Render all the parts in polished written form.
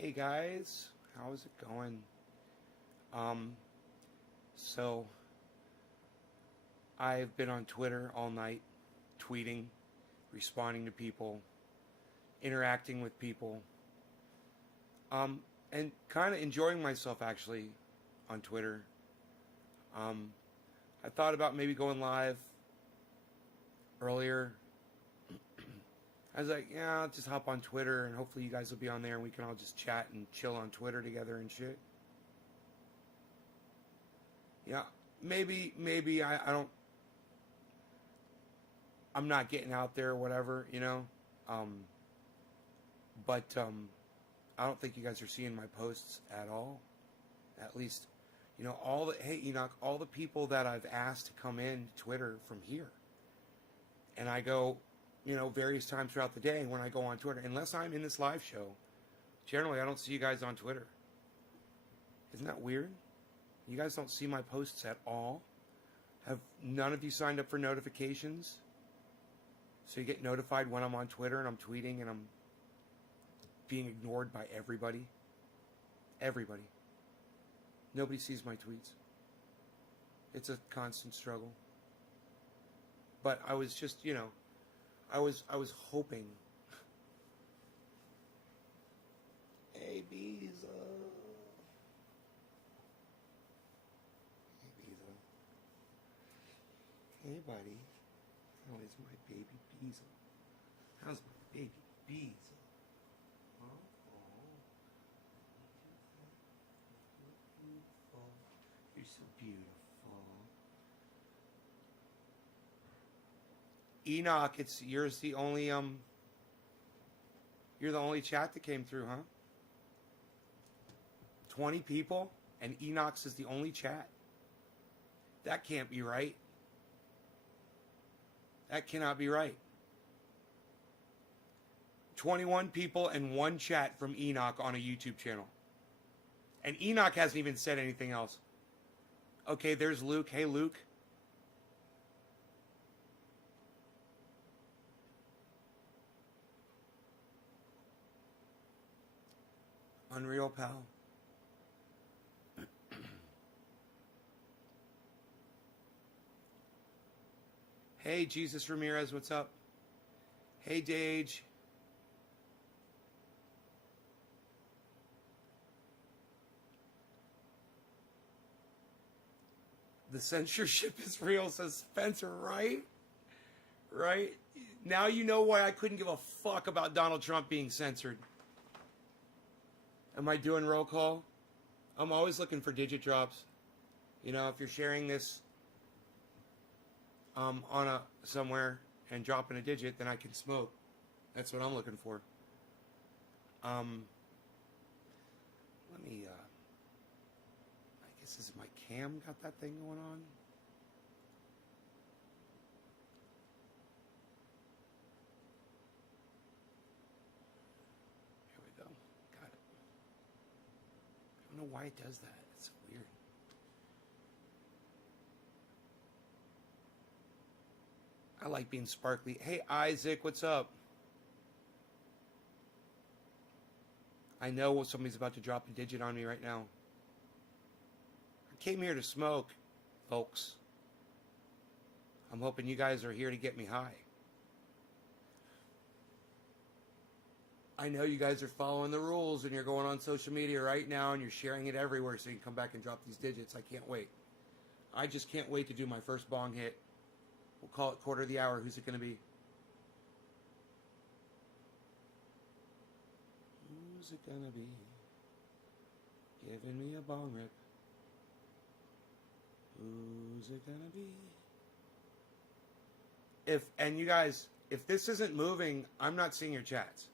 Hey guys, how's it going? Um, so I've been on Twitter all night, tweeting, responding to people, interacting with people, and kind of enjoying myself actually on Twitter. Um, I thought about maybe going live earlier. I was like, yeah, I'll just hop on Twitter and hopefully you guys will be on there and we can all just chat and chill on Twitter together and shit. Yeah, maybe I don't, I'm not getting out there or whatever, you know. Um, but I don't think you guys are seeing my posts at all. At least, you know, hey Enoch, all the people that I've asked to come in to Twitter from here. And I go, you know, various times throughout the day when I go on Twitter, unless I'm in this live show, generally I don't see you guys on Twitter. Isn't that weird? You guys don't see my posts at all? Have none of you signed up for notifications? So you get notified when I'm on Twitter and I'm tweeting and I'm being ignored by everybody? Everybody. Nobody sees my tweets. It's a constant struggle. But I was just, you know, I was hoping. Hey, Beeza. Hey, Beeza. Hey, buddy. How is my baby Beeza? How's my baby Beeza? You're so beautiful. Enoch, you're the only chat that came through, huh? 20 people and Enoch's is the only chat. That can't be right. That cannot be right. 21 people and one chat from Enoch on a YouTube channel. And Enoch hasn't even said anything else. Okay, there's Luke. Hey, Luke. Unreal, pal. Hey, Jesus Ramirez, what's up? Hey, Dage. The censorship is real, says Spencer, right? Right? Now you know why I couldn't give a fuck about Donald Trump being censored. Am I doing roll call? I'm always looking for digit drops. You know, if you're sharing this on somewhere and dropping a digit, then I can smoke. That's what I'm looking for. Let me I guess is my cam got that thing going on? Here we go. Got it. I don't know why it does that. It's so weird. I like being sparkly. Hey, Isaac, what's up? I know somebody's about to drop a digit on me right now. I came here to smoke, folks. I'm hoping you guys are here to get me high. I know you guys are following the rules and you're going on social media right now and you're sharing it everywhere so you can come back and drop these digits. I can't wait. I just can't wait to do my first bong hit. We'll call it quarter of the hour. Who's it going to be? Who's it going to be? Giving me a bong rip. Who's it going to be? And you guys, if this isn't moving, I'm not seeing your chats.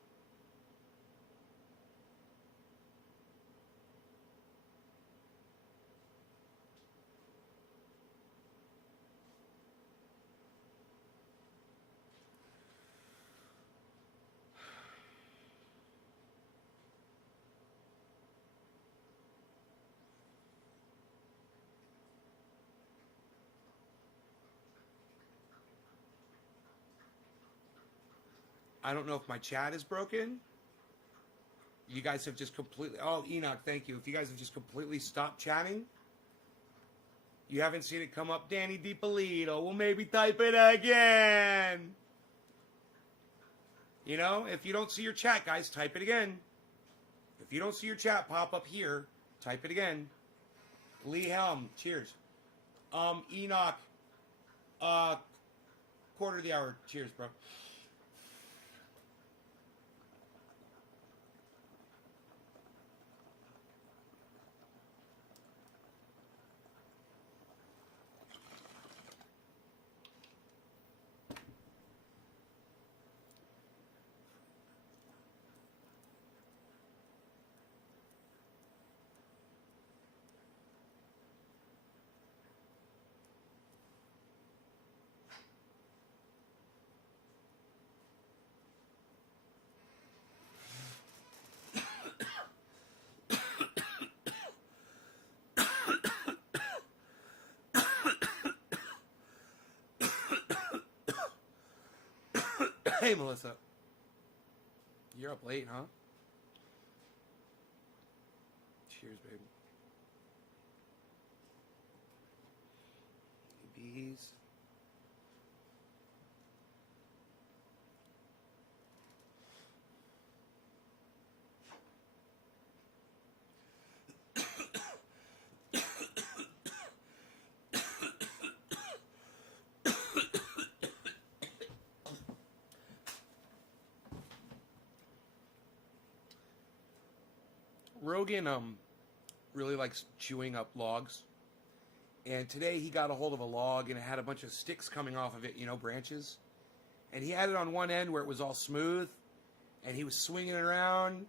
I don't know if my chat is broken. you guys have just completely... Oh, Enoch, thank you. If you guys have just completely stopped chatting, you haven't seen it come up, Danny DiPolito, we'll maybe type it again. You know, if you don't see your chat, guys, type it again. If you don't see your chat pop up here, type it again. Lee Helm, cheers. Enoch, quarter of the hour, cheers, bro. Hey, Melissa. You're up late, huh? Cheers, baby. Bees. Rogan really likes chewing up logs, and today he got a hold of a log and it had a bunch of sticks coming off of it, you know, branches, and he had it on one end where it was all smooth, and he was swinging it around,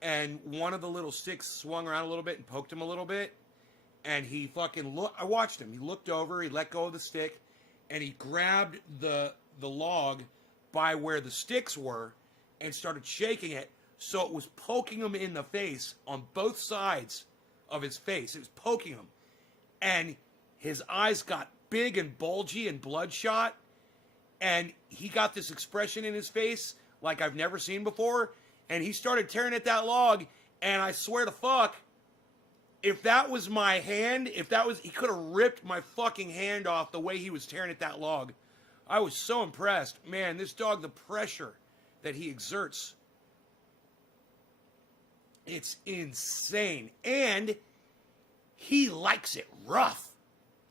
and one of the little sticks swung around a little bit and poked him a little bit, and he fucking I watched him. He looked over, he let go of the stick, and he grabbed the log by where the sticks were and started shaking it. So it was poking him in the face on both sides of his face. It was poking him. And his eyes got big and bulgy and bloodshot. And he got this expression in his face like I've never seen before. And he started tearing at that log. And I swear to fuck, if that was my hand, he could have ripped my fucking hand off the way he was tearing at that log. I was so impressed. Man, this dog, the pressure that he exerts, it's insane. And he likes it rough.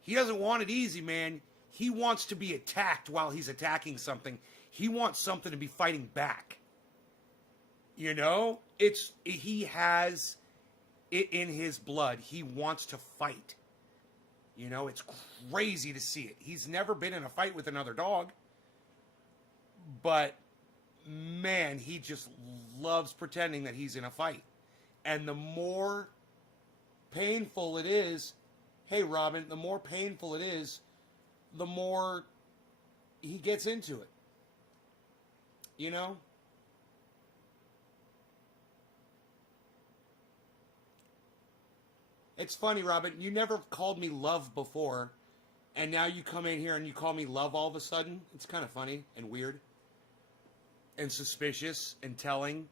He doesn't want it easy, man. He wants to be attacked while he's attacking something. He wants something to be fighting back. You know? He has it in his blood. He wants to fight. You know, it's crazy to see it. He's never been in a fight with another dog. But, man, he just loves pretending that he's in a fight. And the more painful it is, hey, Robin, the more painful it is, the more he gets into it. You know? It's funny, Robin, you never called me love before, and now you come in here and you call me love all of a sudden. It's kind of funny and weird and suspicious and telling.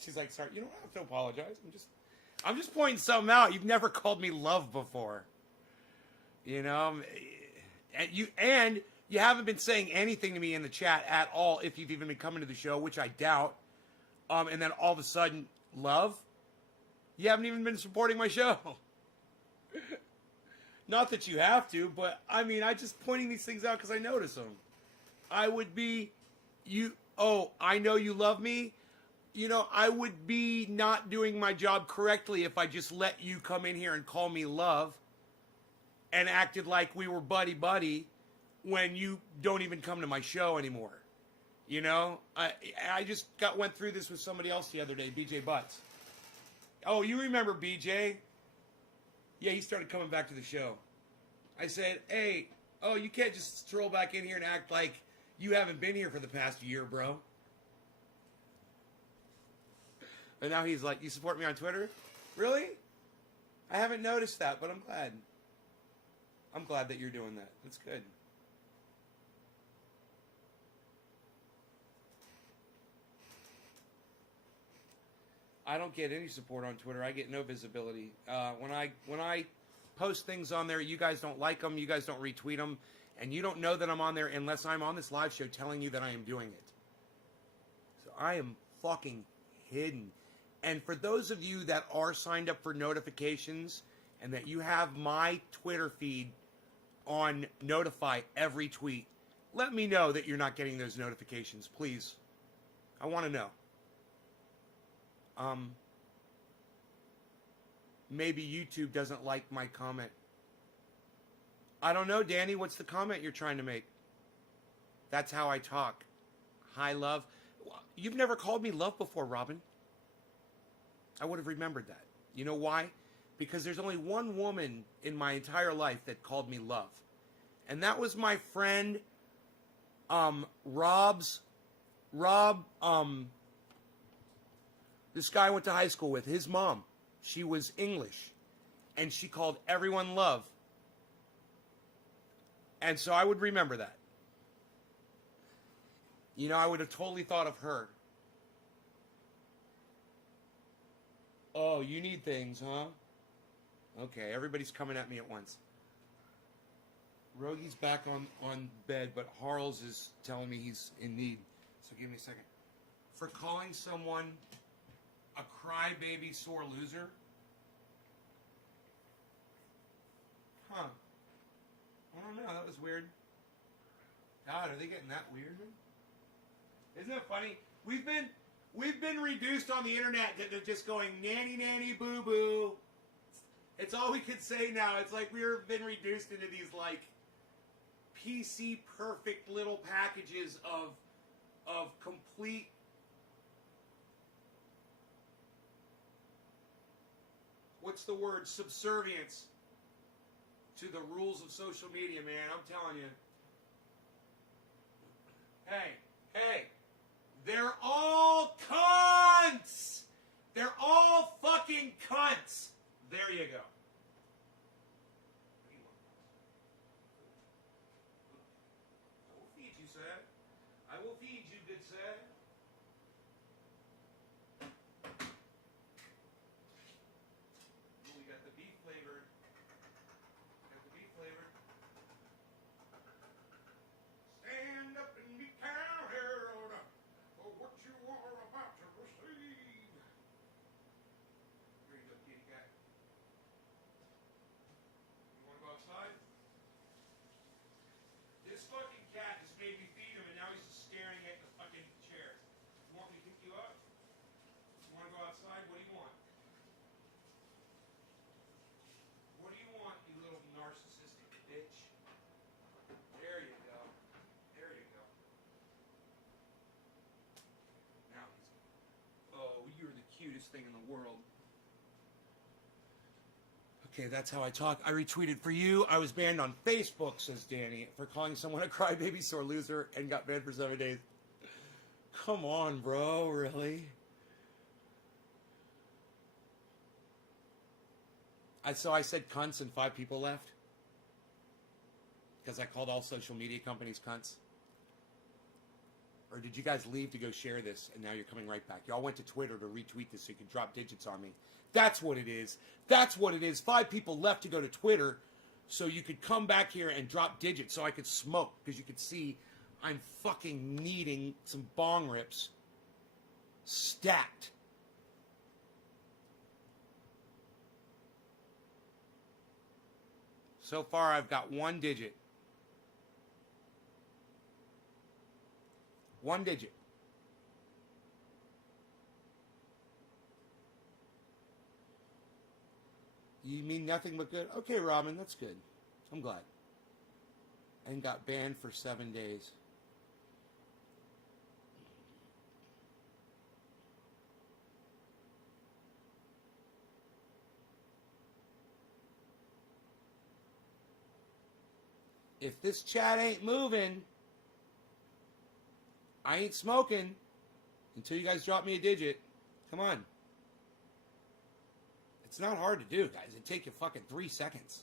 She's like, sorry, you don't have to apologize. I'm just pointing something out. You've never called me love before. You know? And you haven't been saying anything to me in the chat at all if you've even been coming to the show, which I doubt. And then all of a sudden, love? You haven't even been supporting my show. Not that you have to, but I mean, I just pointing these things out because I notice them. I would be, I know you love me. You know, I would be not doing my job correctly if I just let you come in here and call me love and acted like we were buddy-buddy when you don't even come to my show anymore. You know? I just went through this with somebody else the other day, BJ Butts. Oh, you remember BJ? Yeah, he started coming back to the show. I said, hey, you can't just stroll back in here and act like You haven't been here for the past year, bro. And now he's like, you support me on Twitter? Really? I haven't noticed that, but I'm glad. I'm glad that you're doing that. That's good. I don't get any support on Twitter. I get no visibility. When I post things on there, you guys don't like them. You guys don't retweet them. And you don't know that I'm on there unless I'm on this live show telling you that I am doing it. So I am fucking hidden. And for those of you that are signed up for notifications and that you have my Twitter feed on notify every tweet, let me know that you're not getting those notifications, please. I want to know. Maybe YouTube doesn't like my comment. I don't know, Danny. What's the comment you're trying to make? That's how I talk. Hi, love. You've never called me love before, Robin. I would have remembered that. You know why? Because there's only one woman in my entire life that called me love. And that was my friend, Rob, this guy I went to high school with, his mom. She was English. And she called everyone love. And so I would remember that. You know, I would have totally thought of her. Oh, you need things, huh? Okay, everybody's coming at me at once. Rogi's back on bed, but Harles is telling me he's in need. So give me a second. For calling someone a crybaby sore loser? Huh. I don't know, that was weird. God, are they getting that weird? Isn't it funny? We've been reduced on the internet to just going nanny nanny boo boo. It's all we could say now. It's like we've been reduced into these like PC perfect little packages of complete what's the word? Subservience to the rules of social media, man. I'm telling you. Hey, they're all cunts. They're all fucking cunts. There you go. I will feed you, sir. I will feed you, good sir. We got the beef flavored. Stand up and be counted for what you are about to receive. Here you go, kitty cat. You want to go outside? This fucking cat just made me feed him, and now he's just staring at the fucking chair. You want me to pick you up? You want to go outside? What do you want? What do you want, you little narcissistic bitch? There you go. There you go. Now he's... Oh, you're the cutest thing in the world. Okay, that's how I talk. I retweeted for you. I was banned on Facebook, says Danny, for calling someone a crybaby sore loser and got banned for 7 days. Come on, bro. Really? So I said cunts and 5 people left? Because I called all social media companies cunts? Or did you guys leave to go share this and now you're coming right back? Y'all went to Twitter to retweet this so you could drop digits on me. That's what it is. That's what it is. 5 people left to go to Twitter so you could come back here and drop digits so I could smoke. Because you could see I'm fucking needing some bong rips stacked. So far, I've got 1 digit. 1 digit. You mean nothing but good? Okay, Robin, that's good. I'm glad. And got banned for 7 days. If this chat ain't moving, I ain't smoking until you guys drop me a digit. Come on. It's not hard to do, guys. It'd take you fucking 3 seconds.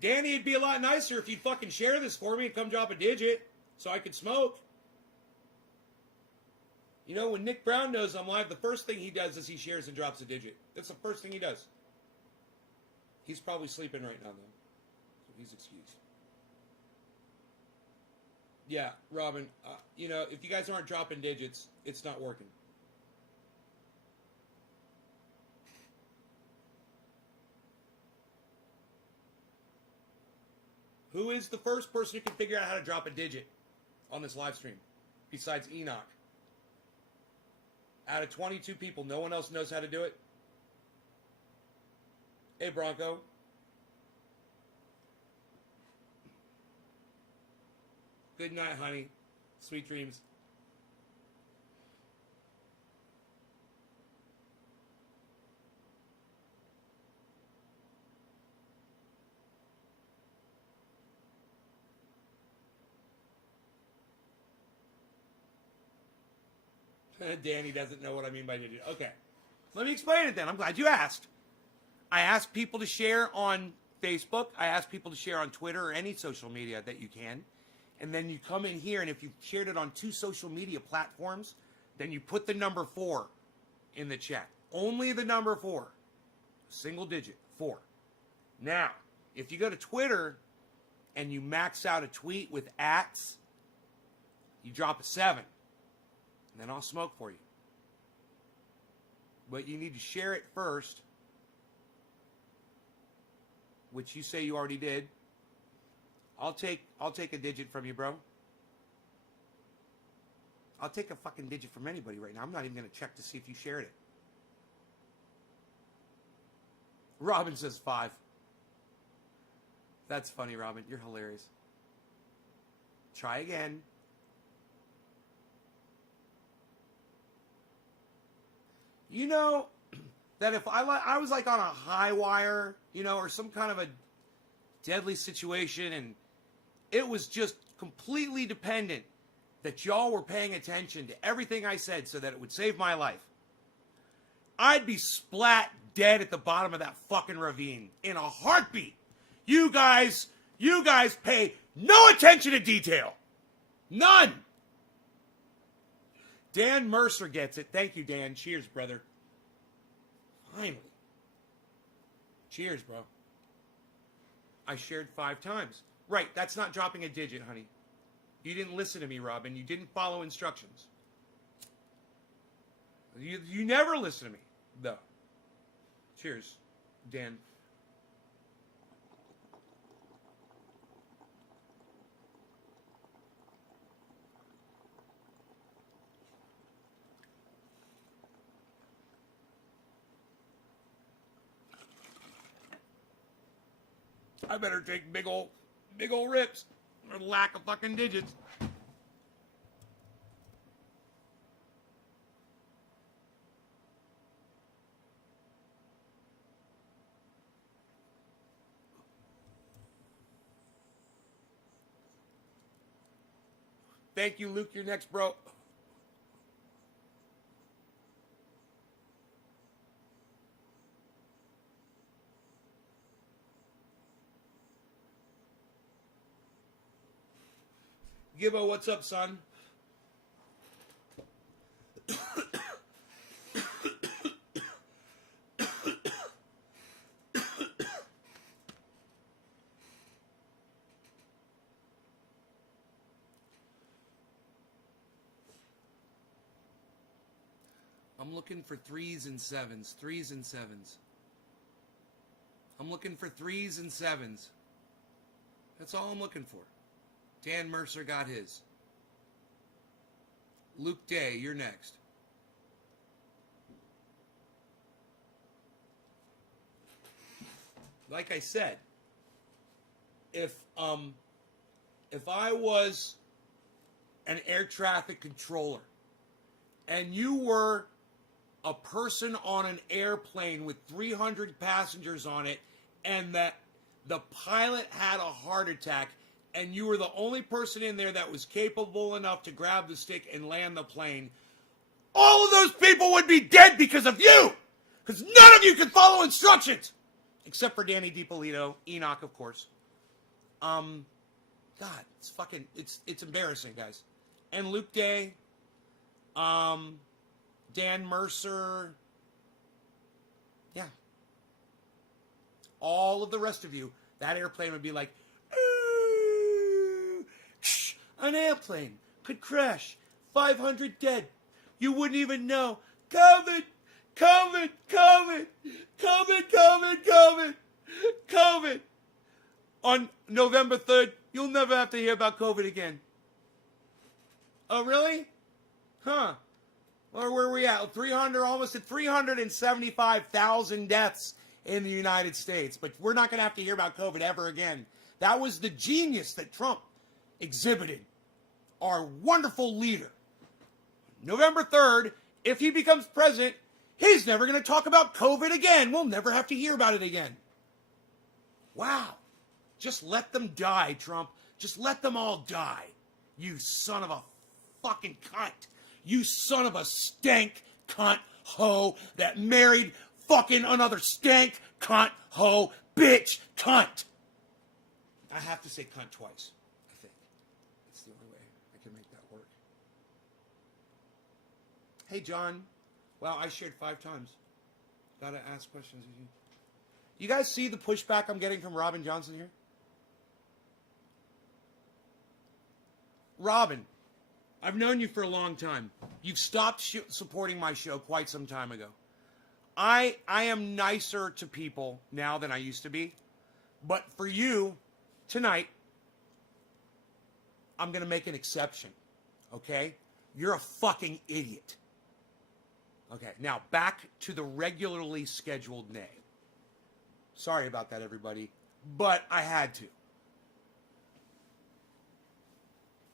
Danny, it'd be a lot nicer if you'd fucking share this for me and come drop a digit so I could smoke. You know, when Nick Brown knows I'm live, the first thing he does is he shares and drops a digit. That's the first thing he does. He's probably sleeping right now, though. So he's excused. Yeah, Robin, you know, if you guys aren't dropping digits, it's not working. Who is the first person who can figure out how to drop a digit on this live stream besides Enoch? Out of 22 people, no one else knows how to do it? Hey, Bronco. Good night, honey. Sweet dreams. Danny doesn't know what I mean by digit. Okay. Let me explain it then. I'm glad you asked. I asked people to share on Facebook. I asked people to share on Twitter or any social media that you can. And then you come in here, and if you've shared it on 2 social media platforms, then you put the number 4 in the chat. Only the number 4. Single digit, 4. Now, if you go to Twitter and you max out a tweet with @, you drop a 7. And then I'll smoke for you. But you need to share it first, which you say you already did. I'll take a digit from you, bro. I'll take a fucking digit from anybody right now. I'm not even going to check to see if you shared it. Robin says 5. That's funny, Robin. You're hilarious. Try again. You know that if I was like on a high wire, you know, or some kind of a deadly situation, and it was just completely dependent that y'all were paying attention to everything I said so that it would save my life, I'd be splat dead at the bottom of that fucking ravine in a heartbeat. You guys pay no attention to detail. None. Dan Mercer gets it. Thank you, Dan. Cheers, brother. Finally. Cheers, bro. I shared 5 times. Right, that's not dropping a digit, honey. You didn't listen to me, Robin. You didn't follow instructions. You never listen to me, though. Cheers, Dan. I better take big old rips or lack of fucking digits. Thank you, Luke. You're next, bro. Gibbo, what's up, son? I'm looking for 3s and 7s. 3s and 7s. I'm looking for 3s and 7s. That's all I'm looking for. Dan Mercer got his. Luke Day, you're next. Like I said, if I was an air traffic controller and you were a person on an airplane with 300 passengers on it, and that the pilot had a heart attack, and you were the only person in there that was capable enough to grab the stick and land the plane, all of those people would be dead because of you! Because none of you can follow instructions! Except for Danny DiPolito, Enoch, of course. God, it's fucking, it's embarrassing, guys. And Luke Day, Dan Mercer, yeah. All of the rest of you, that airplane would be like, ooh, an airplane could crash, 500 dead. You wouldn't even know. COVID, COVID, COVID, COVID, COVID, COVID, COVID. On November 3rd, you'll never have to hear about COVID again. Oh, really? Huh. Well, where are we at? 300, almost at 375,000 deaths in the United States. But we're not going to have to hear about COVID ever again. That was the genius that Trump exhibited. Our wonderful leader. November 3rd, if he becomes president, he's never going to talk about COVID again. We'll never have to hear about it again. Wow. Just let them die, Trump. Just let them all die. You son of a fucking cunt. You son of a stank cunt hoe that married fucking another stank cunt hoe bitch cunt. I have to say cunt twice, I think. That's the only way I can make that work. Hey, John. Wow, I shared 5 times. Gotta ask questions. You guys see the pushback I'm getting from Robin Johnson here? Robin, I've known you for a long time. You've stopped supporting my show quite some time ago. I am nicer to people now than I used to be. But for you, tonight, I'm going to make an exception. Okay? You're a fucking idiot. Okay, now back to the regularly scheduled nay. Sorry about that, everybody. But I had to.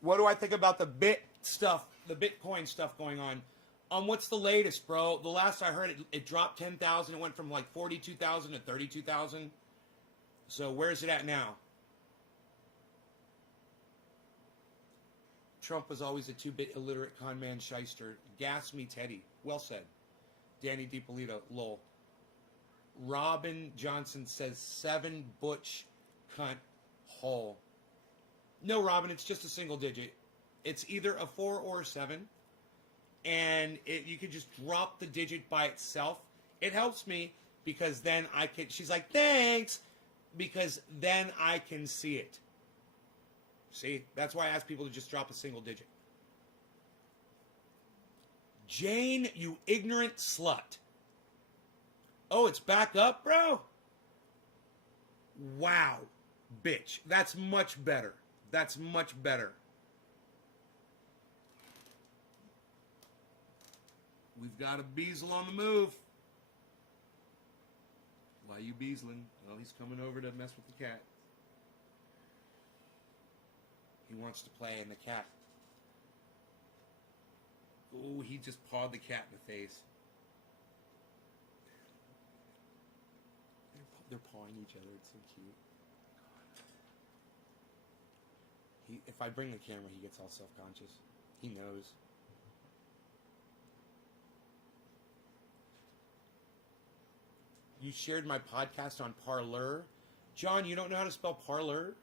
What do I think about the Bitcoin stuff going on? What's the latest, bro? The last I heard, it dropped 10,000. It went from like 42,000 to 32,000. So where's it at now? Trump was always a 2-bit illiterate con man shyster. Gas me, Teddy. Well said. Danny DiPolito, lol. Robin Johnson says 7 butch cunt hole. No, Robin, it's just a single digit. It's either a 4 or a 7. And you can just drop the digit by itself. It helps me because then I can... She's like, thanks! Because then I can see it. See? That's why I ask people to just drop a single digit. Jane, you ignorant slut. Oh, it's back up, bro? Wow. Bitch. That's much better. That's much better. We've got a Beazle on the move. Why you Beazling? Well, he's coming over to mess with the cat. He wants to play in the cat. Ooh, he just pawed the cat in the face. They're pawing each other. It's so cute. If I bring the camera, he gets all self-conscious. He knows. You shared my podcast on Parler. John, you don't know how to spell Parler?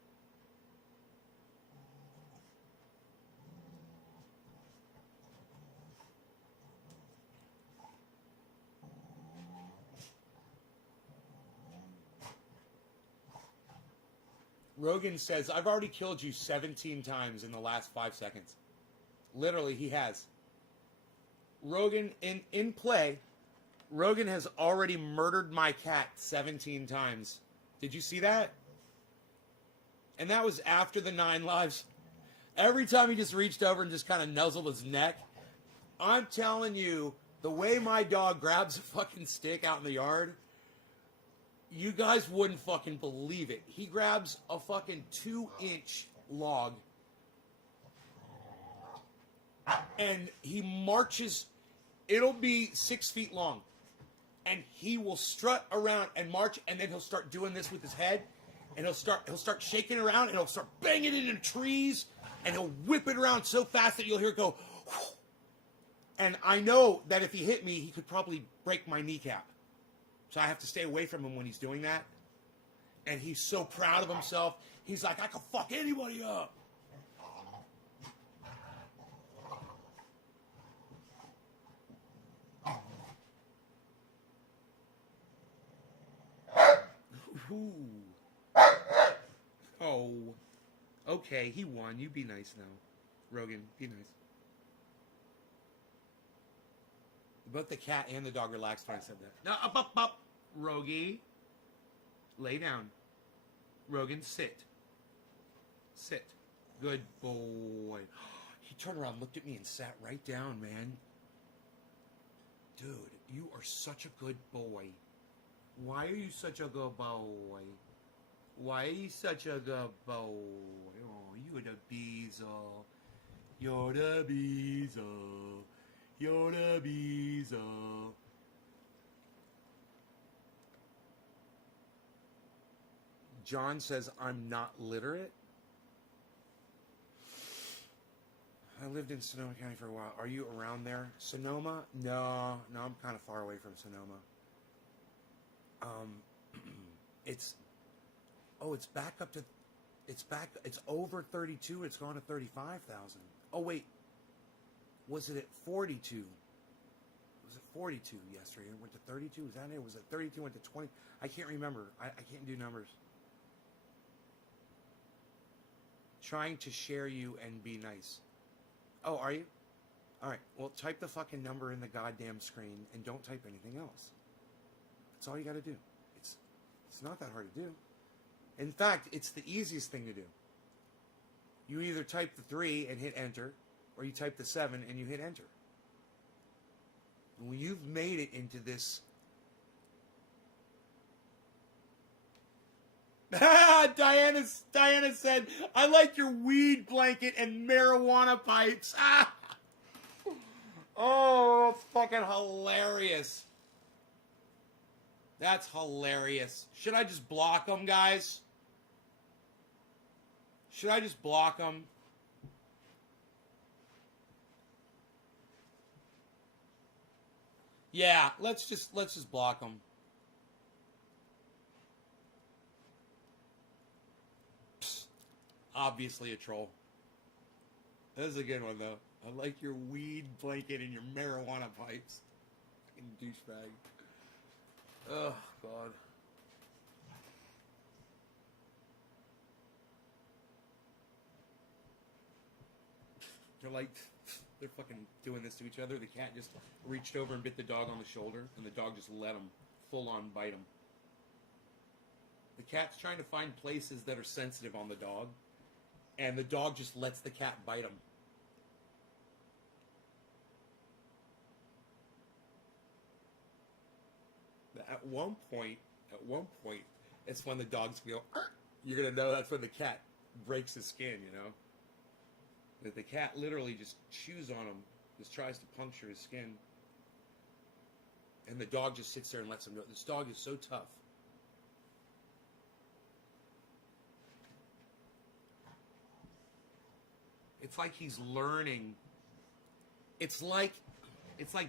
Rogan says, I've already killed you 17 times in the last 5 seconds. Literally, he has. Rogan, in play, Rogan has already murdered my cat 17 times. Did you see that? And that was after the 9 lives. Every time he just reached over and just kind of nuzzled his neck. I'm telling you, the way my dog grabs a fucking stick out in the yard, you guys wouldn't fucking believe it. He grabs a fucking 2-inch log. And he marches It'll be 6 feet long. And he will strut around and march, and then he'll start doing this with his head, and he'll start shaking around, and he'll start banging it into trees, and he'll whip it around so fast that you'll hear it go, whoosh. And I know that if he hit me, he could probably break my kneecap. So I have to stay away from him when he's doing that. And he's so proud of himself. He's like, I can fuck anybody up. Ooh. Oh. Okay, he won. You be nice now. Rogan, be nice. Both the cat and the dog relaxed when I said that. No, up. Rogie. Lay down. Rogan, sit. Sit. Good boy. He turned around, looked at me, and sat right down, man. Dude, you are such a good boy. Why are you such a good boy? Why are you such a good boy? Oh, you're the beezel. You're the beezel. You're the beezel. John says, I'm not literate. I lived in Sonoma County for a while. Are you around there? Sonoma? No, I'm kind of far away from Sonoma. It's back up to, it's over 32. It's gone to 35,000. Oh, wait. Was it at 42? Was it 42 yesterday? It went to 32? Was that it? Was it 32? Went to 20? I can't remember. I can't do numbers. Trying to share you and be nice. Oh, are you? All right. Well, type the fucking number in the goddamn screen and don't type anything else. That's all you got to do. It's not that hard to do. In fact, it's the easiest thing to do. You either type the 3 and hit enter, or you type the 7 and you hit enter. When you've made it into this... Diana said, I like your weed blanket and marijuana pipes. Oh, that's fucking hilarious. That's hilarious. Should I just block them, guys? Should I just block them? Yeah, let's just block them. Psst, obviously a troll. That is a good one, though. I like your weed blanket and your marijuana pipes. Fucking douchebag. Oh, God. They're fucking doing this to each other. The cat just reached over and bit the dog on the shoulder, and the dog just let him full on bite him. The cat's trying to find places that are sensitive on the dog, and the dog just lets the cat bite him. At one point, it's when the dogs go, you're going to know that's when the cat breaks his skin, you know? That the cat literally just chews on him, just tries to puncture his skin. And the dog just sits there and lets him go. This dog is so tough. It's like he's learning. It's like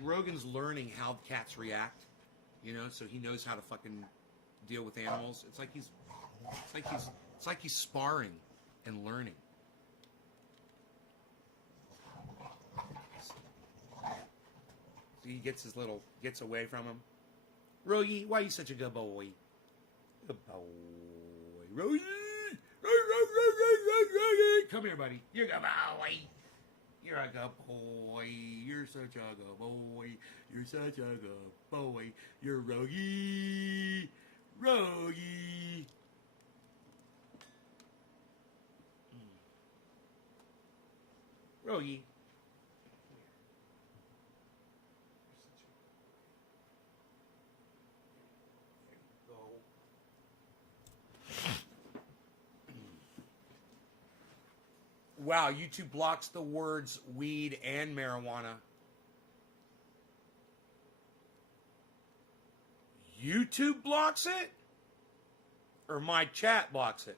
Rogan's learning how cats react. You know, so he knows how to fucking deal with animals. It's like he's sparring and learning. So he gets away from him. Rogie, why are you such a good boy? Good boy. Rogie! Come here, buddy. You're a good boy. You're a good boy. You're such a good boy. You're such a good boy. You're Rogie. Rogie. Rogie. Wow, YouTube blocks the words weed and marijuana. YouTube blocks it? Or my chat blocks it?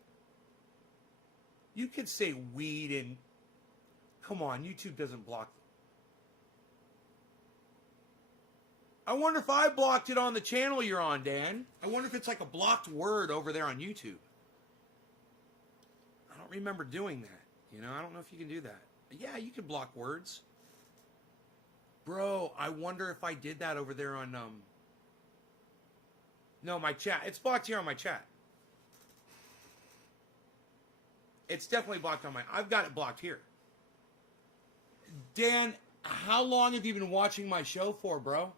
You could say weed and... Come on, YouTube doesn't block. I wonder if I blocked it on the channel you're on, Dan. I wonder if it's like a blocked word over there on YouTube. I don't remember doing that. You know, I don't know if you can do that. But yeah, you can block words. Bro, I wonder if I did that over there on... No, my chat. It's blocked here on my chat. It's definitely blocked on my... I've got it blocked here. Dan, how long have you been watching my show for, bro?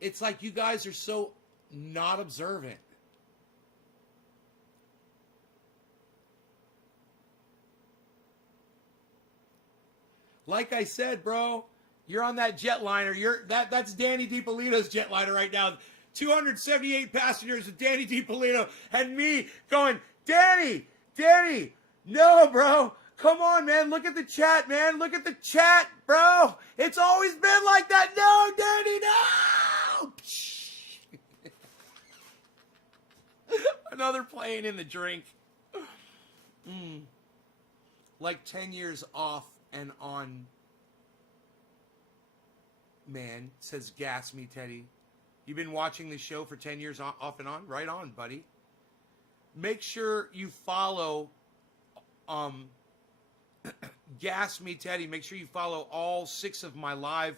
It's like you guys are so not observant. Like I said, bro, you're on that jetliner. That's Danny DiPolito's jetliner right now. 278 passengers with Danny DiPolito and me going, Danny, no, bro. Come on, man. Look at the chat, man. Look at the chat, bro. It's always been like that. No, Danny, no. Another plane in the drink. Like 10 years off and on. Man, says Gas Me Teddy. You've been watching the show for 10 years off and on? Right on, buddy. Make sure you follow Gas Me Teddy. Make sure you follow all 6 of my live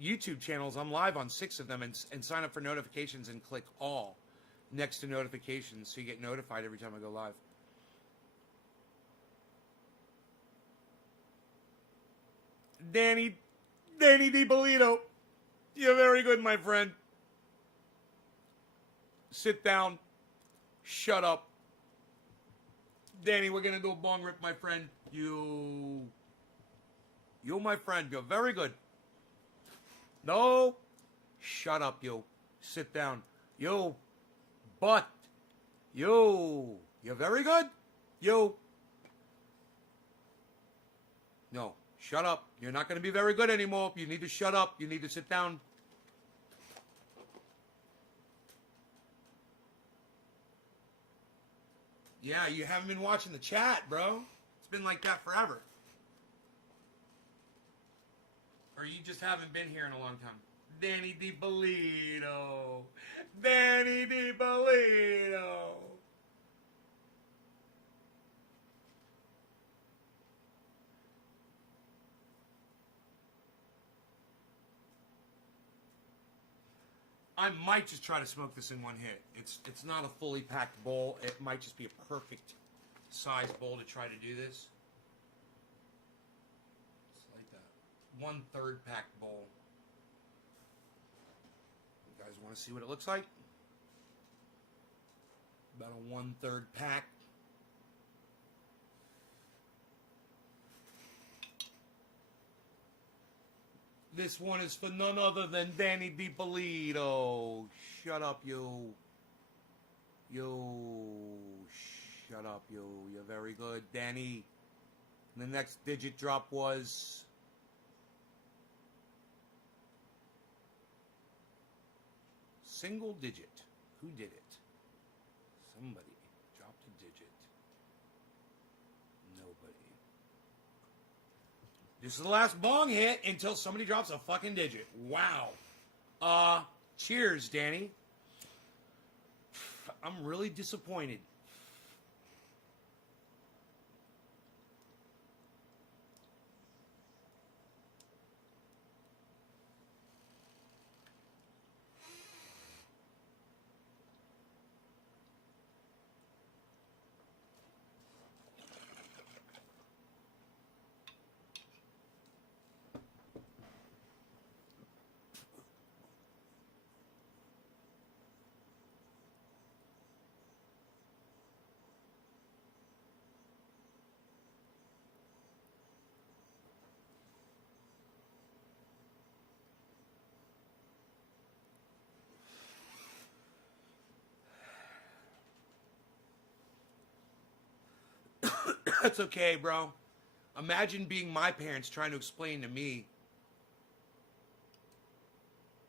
YouTube channels. I'm live on 6 of them, and sign up for notifications and click all next to notifications so you get notified every time I go live. Danny DiPolito, you're very good, my friend. Sit down. Shut up. Danny, we're going to do a bong rip, my friend. You, my friend, you're very good. No. Shut up, you. Sit down. You. But. You're very good. You. No. Shut up. You're not going to be very good anymore. You need to shut up. You need to sit down. Yeah, you haven't been watching the chat, bro. It's been like that forever. Or you just haven't been here in a long time. Danny DiPolito. Danny DiPolito. I might just try to smoke this in one hit. It's not a fully packed bowl. It might just be a perfect size bowl to try to do this. It's like a 1/3 packed bowl. You guys want to see what it looks like? About a 1/3 pack. This one is for none other than Danny DiPolito. Shut up, you. Shut up, you. You're very good, Danny. And the next digit drop was... single digit. Who did it? Somebody dropped a digit. Nobody. This is the last bong hit until somebody drops a fucking digit. Wow. Cheers, Danny. I'm really disappointed. That's okay, bro. Imagine being my parents trying to explain to me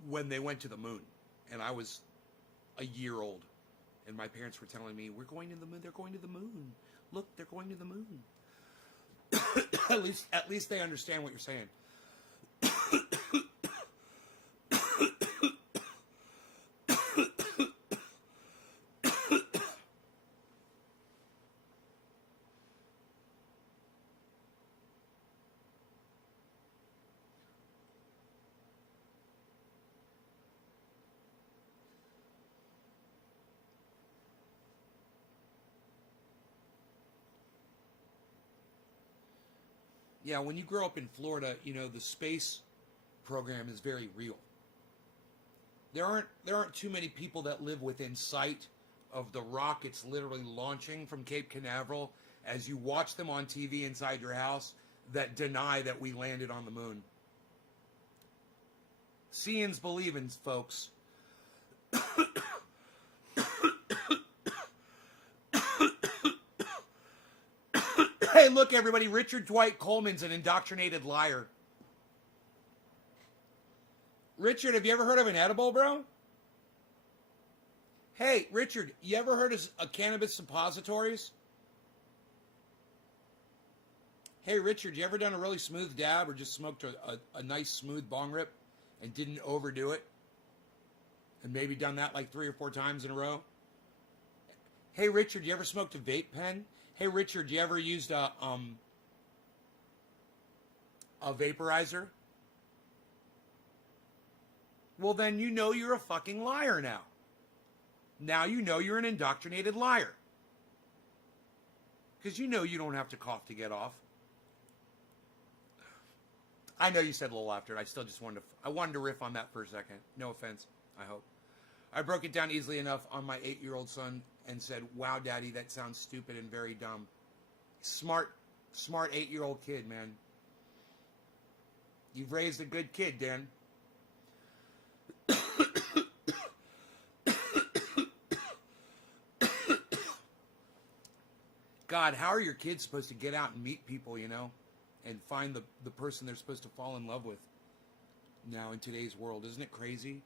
when they went to the moon and I was a year old, and my parents were telling me, "We're going to the moon. They're going to the moon. Look, they're going to the moon." at least they understand what you're saying. Yeah, when you grow up in Florida, you know, the space program is very real. There aren't too many people that live within sight of the rockets literally launching from Cape Canaveral as you watch them on TV inside your house that deny that we landed on the moon. Seeing's believing, folks. Hey, look, everybody, Richard Dwight Coleman's an indoctrinated liar. Richard, have you ever heard of an edible, bro? Hey, Richard, you ever heard of cannabis suppositories? Hey, Richard, you ever done a really smooth dab or just smoked a nice smooth bong rip and didn't overdo it? And maybe done that like 3 or 4 times in a row? Hey, Richard, you ever smoked a vape pen? Hey, Richard, you ever used a vaporizer? Well, then you know you're a fucking liar now. Now you know you're an indoctrinated liar. Because you know you don't have to cough to get off. I know you said a little after it. I still just wanted to riff on that for a second. No offense, I hope. I broke it down easily enough on my 8-year-old son and said, "Wow, Daddy, that sounds stupid and very dumb." Smart 8-year-old kid, man. You've raised a good kid, Dan. God, how are your kids supposed to get out and meet people, you know, and find the person they're supposed to fall in love with now in today's world? Isn't it crazy?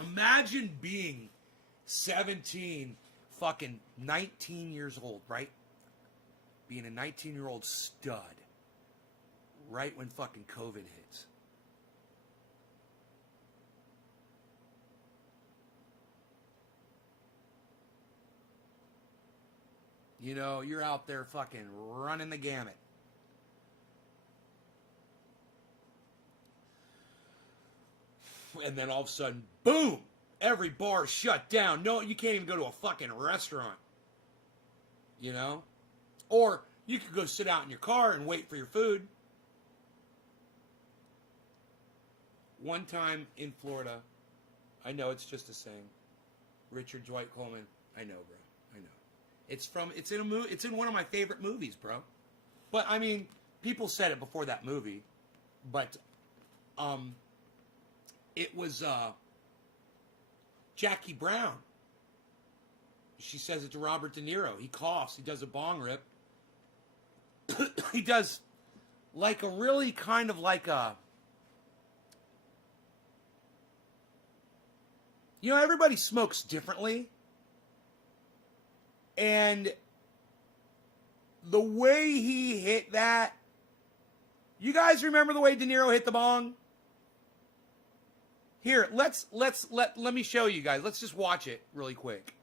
Imagine being 17, fucking 19 years old, right? Being a 19-year-old stud right when fucking COVID hits. You know, you're out there fucking running the gamut. And then all of a sudden, boom! Every bar shut down. No, you can't even go to a fucking restaurant. You know? Or you could go sit out in your car and wait for your food. One time in Florida, I know it's just a saying. Richard Dwight Coleman, I know, bro. I know. It's in a movie. It's in one of my favorite movies, bro. But I mean, people said it before that movie. But it was Jackie Brown. She says it to Robert De Niro. He coughs. He does a bong rip. He does like a really kind of like a... You know, everybody smokes differently. And the way he hit that... You guys remember the way De Niro hit the bong? Here, let me show you guys. Let's just watch it really quick.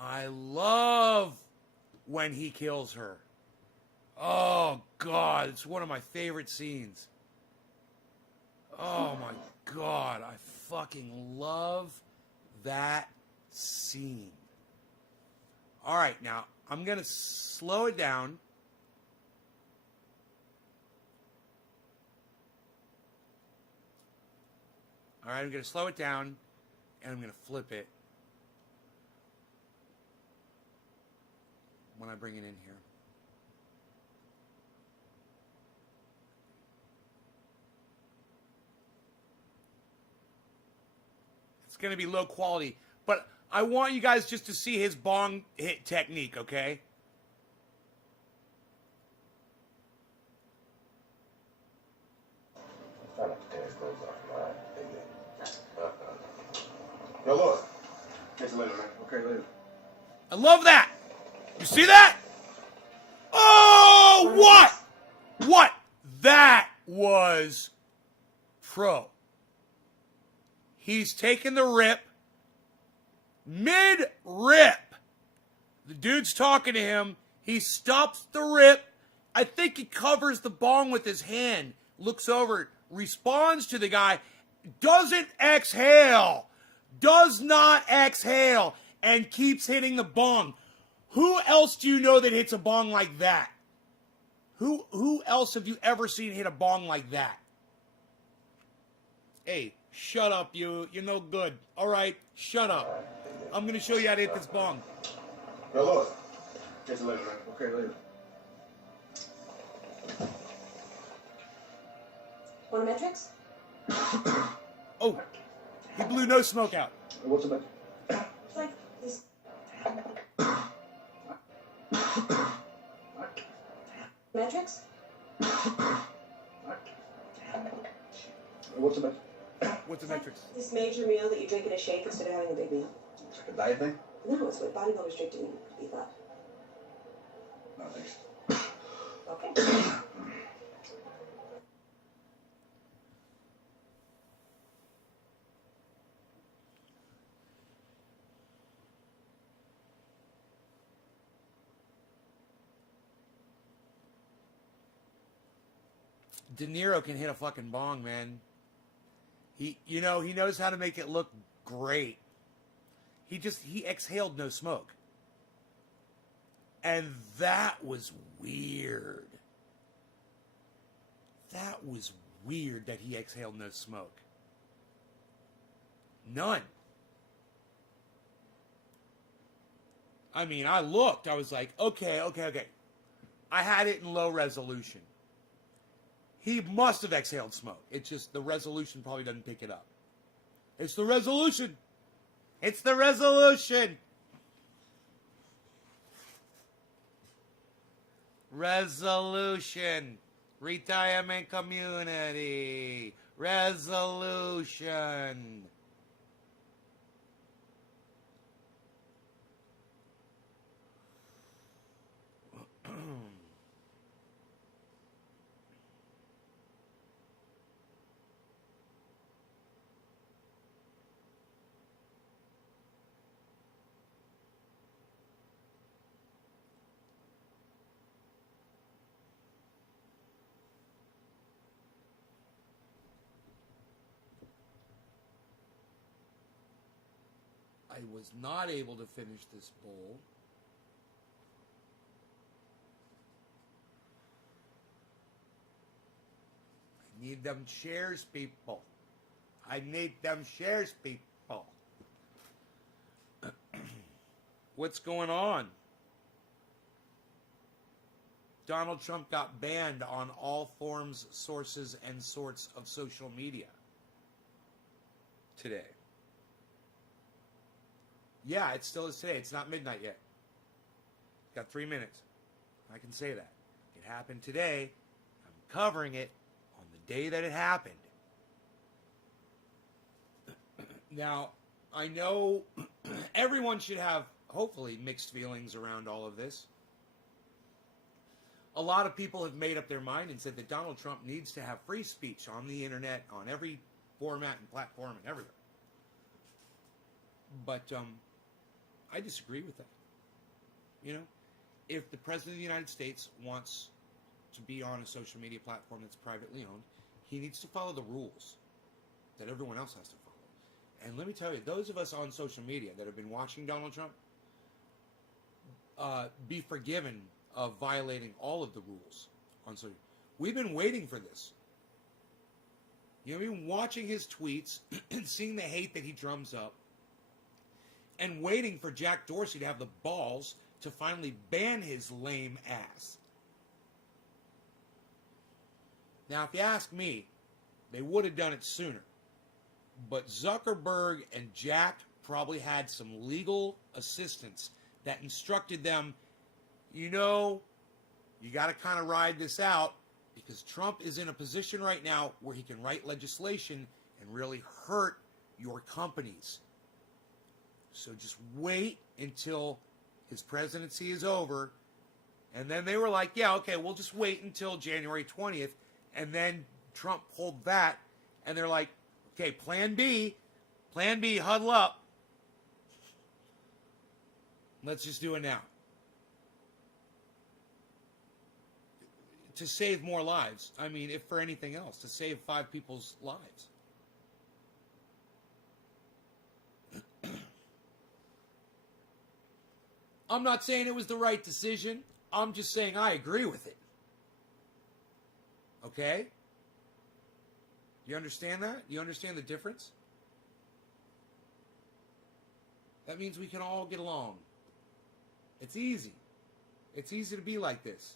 I love when he kills her. Oh, God, it's one of my favorite scenes. Oh my God, I fucking love that scene. All right, now I'm going to slow it down. All right, I'm going to slow it down, and I'm going to flip it when I bring it in here. It's going to be low quality, but I want you guys just to see his bong hit technique, okay? Try not to tear his clothes off, all right? Yo, Lord. Catch you later, man. Okay, later. I love that. You see that? Oh, what? What? That was pro. He's taking the rip. Mid-rip. The dude's talking to him. He stops the rip. I think he covers the bong with his hand. Looks over, responds to the guy. Doesn't exhale. Does not exhale. And keeps hitting the bong. Who else do you know that hits a bong like that? Who else have you ever seen hit a bong like that? Hey, shut up, you. You're no good. All right, shut up. I'm going to show you how to hit this bong. Yo, Lord. Catch you later, man. Okay, later. Want a Matrix? Oh, he blew no smoke out. What's the It's like this. Matrix? What's the What's the Matrix? This major meal that you drink in a shake instead of having a big meal. It's like a diet thing? No, it's what bodybuilders drink to beef up. No, thanks. Okay. De Niro can hit a fucking bong, man. He knows how to make it look great. He exhaled no smoke. And that was weird. That was weird that he exhaled no smoke. None. I mean, I looked. I was like, okay. I had it in low resolution. He must have exhaled smoke. It's just the resolution probably doesn't pick it up. It's the resolution. It's the resolution. Resolution. Retirement community. Resolution. I was not able to finish this bowl. I need them shares, people. I need them shares, people. What's going on? Donald Trump got banned on all forms, sources, and sorts of social media today. Yeah, it still is today. It's not midnight yet. Got 3 minutes. I can say that. It happened today. I'm covering it on the day that it happened. Now, I know everyone should have, hopefully, mixed feelings around all of this. A lot of people have made up their mind and said that Donald Trump needs to have free speech on the internet, on every format and platform and everywhere. But I disagree with that. You know, if the President of the United States wants to be on a social media platform that's privately owned, he needs to follow the rules. that everyone else has to follow. And let me tell you, those of us on social media that have been watching Donald Trump, be forgiven of violating all of the rules on social. We've been waiting for this. You know, we've been watching his tweets and seeing the hate that he drums up, and waiting for Jack Dorsey to have the balls to finally ban his lame ass. Now, if you ask me, they would have done it sooner. But Zuckerberg and Jack probably had some legal assistants that instructed them, you know, you got to kind of ride this out, because Trump is in a position right now where he can write legislation and really hurt your companies. So just wait until his presidency is over. And then they were like, yeah, okay, we'll just wait until January 20th. And then Trump pulled that. And they're like, okay, plan B, huddle up. Let's just do it now. To save more lives. I mean, if for anything else, to save 5 people's lives. I'm not saying it was the right decision. I'm just saying I agree with it. Okay? You understand that? You understand the difference? That means we can all get along. It's easy. It's easy to be like this.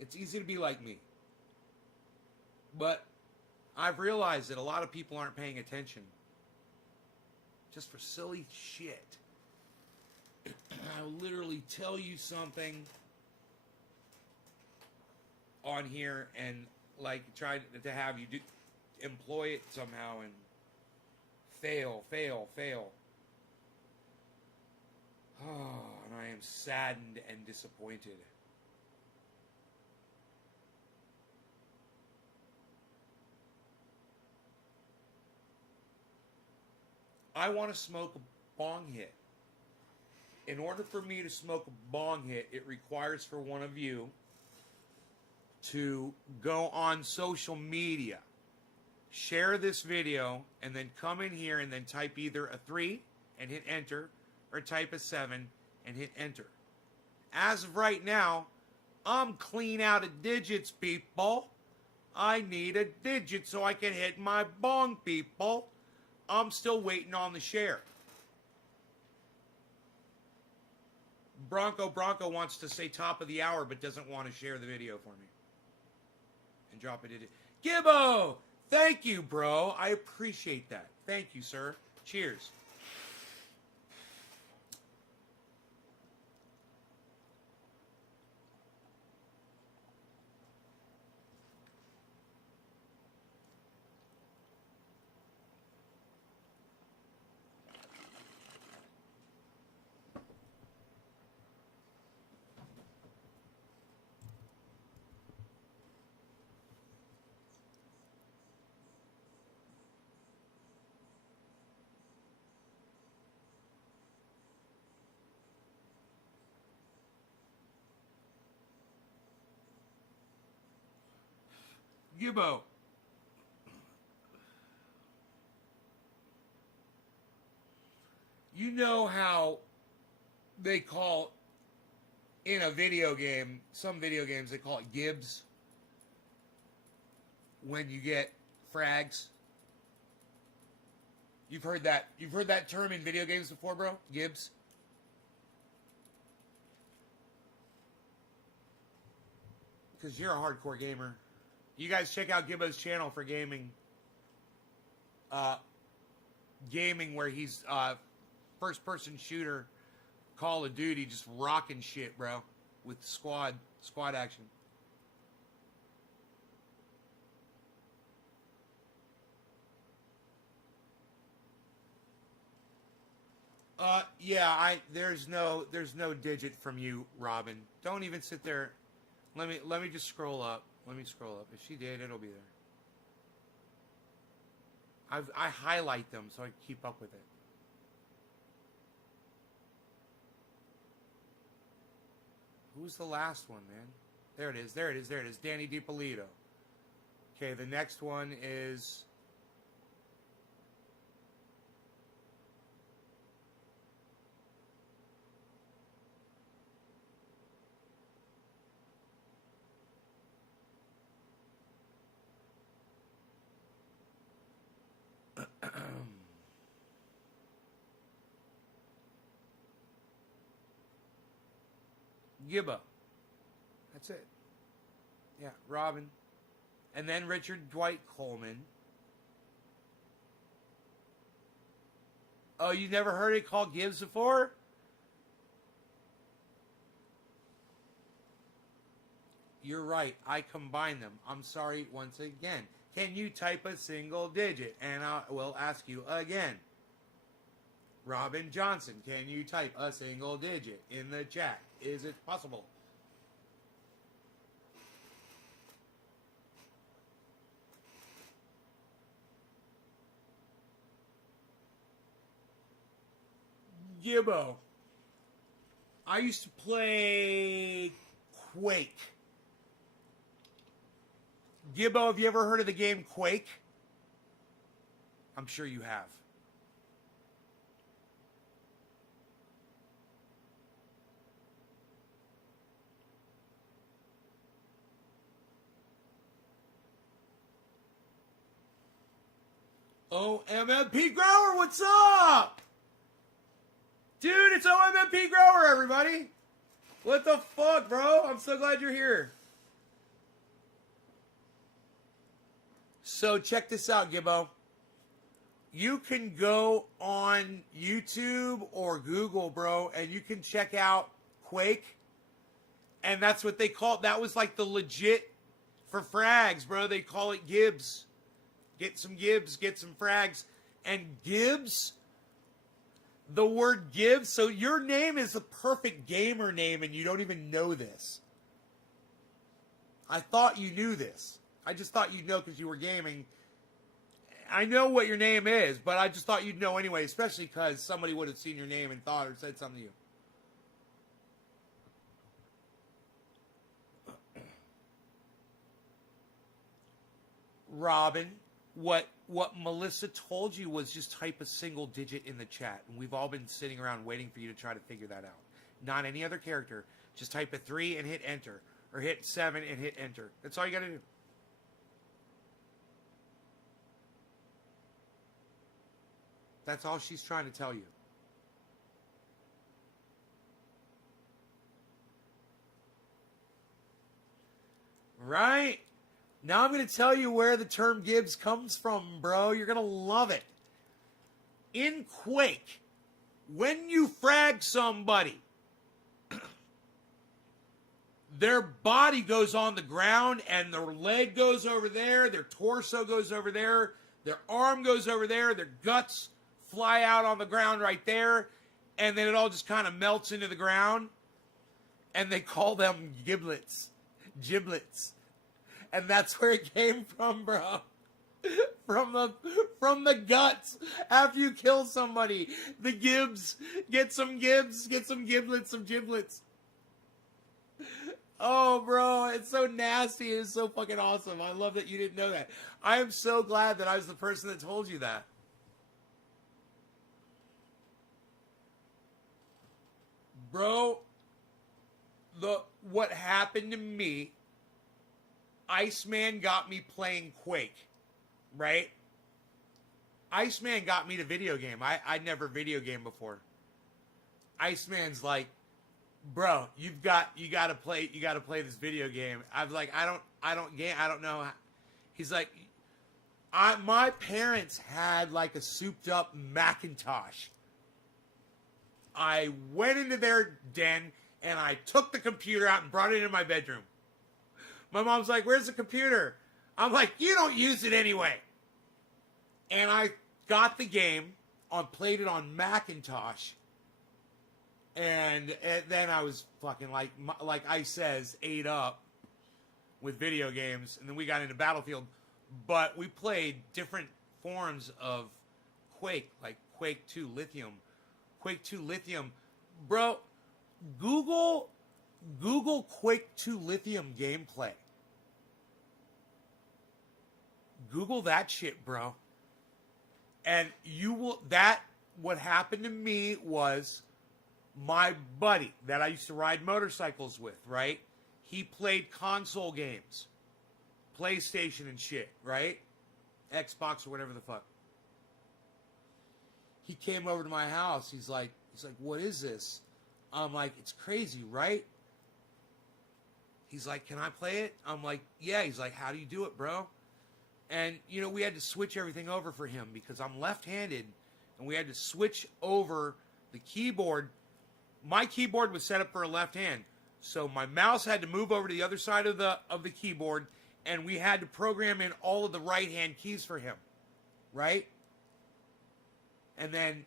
It's easy to be like me. But I've realized that a lot of people aren't paying attention. Just for silly shit. I'll literally tell you something on here and like try to have you employ it somehow and fail. Oh, and I am saddened and disappointed. I want to smoke a bong hit. In order for me to smoke a bong hit, it requires for one of you to go on social media, share this video, and then come in here and then type either a 3 and hit enter, or type a 7 and hit enter. As of right now, I'm clean out of digits, people. I need a digit so I can hit my bong, people. I'm still waiting on the share. Bronco wants to say top of the hour, but doesn't want to share the video for me. And drop it in. Gibbo! Thank you, bro. I appreciate that. Thank you, sir. Cheers. Gibbo. You know how they call in a video game, some video games they call it Gibbs when you get frags? You've heard that term in video games before, bro? Gibbs? Because you're a hardcore gamer. You guys check out Gibbo's channel for gaming. Gaming where he's first-person shooter, Call of Duty, just rocking shit, bro, with squad action. Yeah, there's no digit from you, Robin. Don't even sit there. Let me just scroll up. Let me scroll up. If she did, it'll be there. I highlight them so I can keep up with it. Who's the last one, man? There it is. Danny DiPolito. Okay, the next one is Gibbo. That's it. Yeah, Robin. And then Richard Dwight Coleman. Oh, you never heard it called Gibbs before? You're right. I combine them. I'm sorry once again. Can you type a single digit? And I will ask you again. Robin Johnson, can you type a single digit in the chat? Is it possible? Gibbo. I used to play Quake. Gibbo, have you ever heard of the game Quake? I'm sure you have. OMMP Grower, what's up? Dude, it's OMMP Grower, everybody. What the fuck, bro? I'm so glad you're here. So check this out, Gibbo. You can go on YouTube or Google, bro, and you can check out Quake. And that's what they call it. That was like the legit for frags, bro. They call it Gibbs. Get some Gibbs, get some frags. And Gibbs, the word Gibbs, so your name is a perfect gamer name and you don't even know this. I thought you knew this. I just thought you'd know because you were gaming. I know what your name is, but I just thought you'd know anyway, especially because somebody would have seen your name and thought or said something to you. Robin, what Melissa told you was just type a single digit in the chat. And we've all been sitting around waiting for you to try to figure that out. Not any other character. Just type a 3 and hit enter. Or hit 7 and hit enter. That's all you got to do. That's all she's trying to tell you. Right? Now I'm going to tell you where the term Gibbs comes from, bro. You're going to love it. In Quake, when you frag somebody, their body goes on the ground and their leg goes over there, their torso goes over there, their arm goes over there, their guts fly out on the ground right there, and then it all just kind of melts into the ground, and they call them giblets. Giblets. And that's where it came from, bro. From the guts. After you kill somebody, the Gibbs, get some giblets, some giblets. Oh, bro, it's so nasty. It's so fucking awesome. I love that you didn't know that. I am so glad that I was the person that told you that. Bro, what happened to me, Iceman got me playing Quake, right? Iceman got me to video game. I'd never video game before. Iceman's like, bro, you got to play this video game. I was like, I don't know. He's like, my parents had like a souped up Macintosh. I went into their den and I took the computer out and brought it into my bedroom. My mom's like, where's the computer? I'm like, you don't use it anyway. And I got the game, played it on Macintosh. And then I was fucking like Ice says, ate up with video games. And then we got into Battlefield. But we played different forms of Quake, like Quake 2 Lithium. Quake 2 Lithium. Bro, Google Quake 2 Lithium gameplay. Google that shit, bro. And what happened to me was my buddy that I used to ride motorcycles with, right? He played console games. PlayStation and shit, right? Xbox or whatever the fuck. He came over to my house. He's like, what is this? I'm like, it's crazy, right? He's like, can I play it? I'm like, yeah. He's like, how do you do it, bro? And, you know, we had to switch everything over for him because I'm left-handed, and we had to switch over the keyboard. My keyboard was set up for a left hand, so my mouse had to move over to the other side of the keyboard, and we had to program in all of the right-hand keys for him, right? And then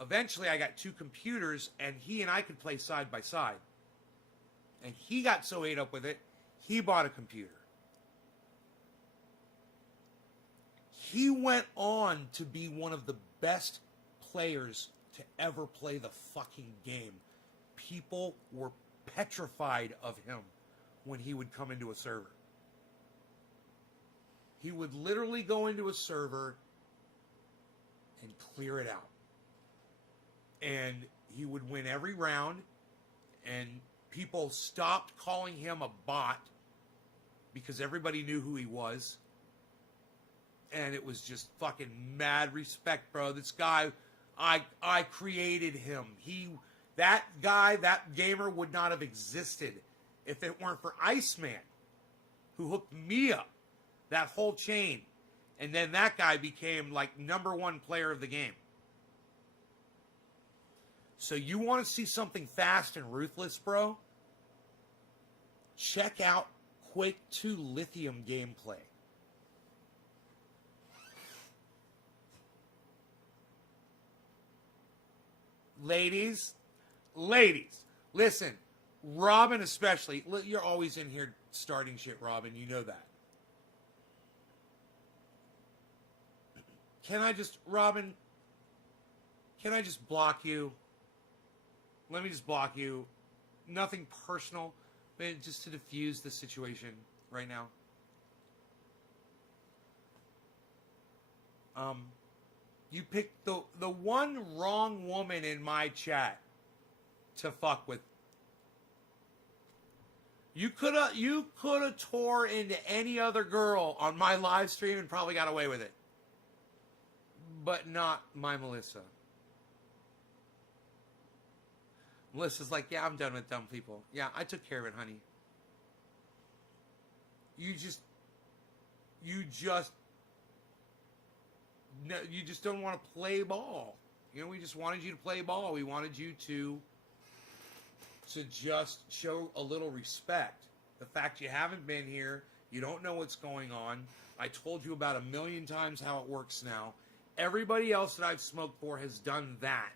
eventually I got 2 computers, and he and I could play side by side. And he got so ate up with it, he bought a computer. He went on to be one of the best players to ever play the fucking game. People were petrified of him when he would come into a server. He would literally go into a server and clear it out. And he would win every round, and people stopped calling him a bot because everybody knew who he was. And it was just fucking mad respect, bro. This guy, I created him. That guy, that gamer would not have existed if it weren't for Iceman, who hooked me up, that whole chain. And then that guy became like #1 player of the game. So you want to see something fast and ruthless, bro? Check out Quake 2 Lithium gameplay. Ladies, listen, Robin especially, you're always in here starting shit, Robin, you know that. Robin, can I just block you? Let me just block you. Nothing personal, but just to diffuse the situation right now. You picked the one wrong woman in my chat to fuck with. You could have tore into any other girl on my live stream and probably got away with it. But not my Melissa. Melissa's like, yeah, I'm done with dumb people. Yeah, I took care of it, honey. You just don't want to play ball. You know, we just wanted you to play ball. We wanted you to just show a little respect. The fact you haven't been here, you don't know what's going on. I told you about 1,000,000 times how it works now. Everybody else that I've smoked for has done that.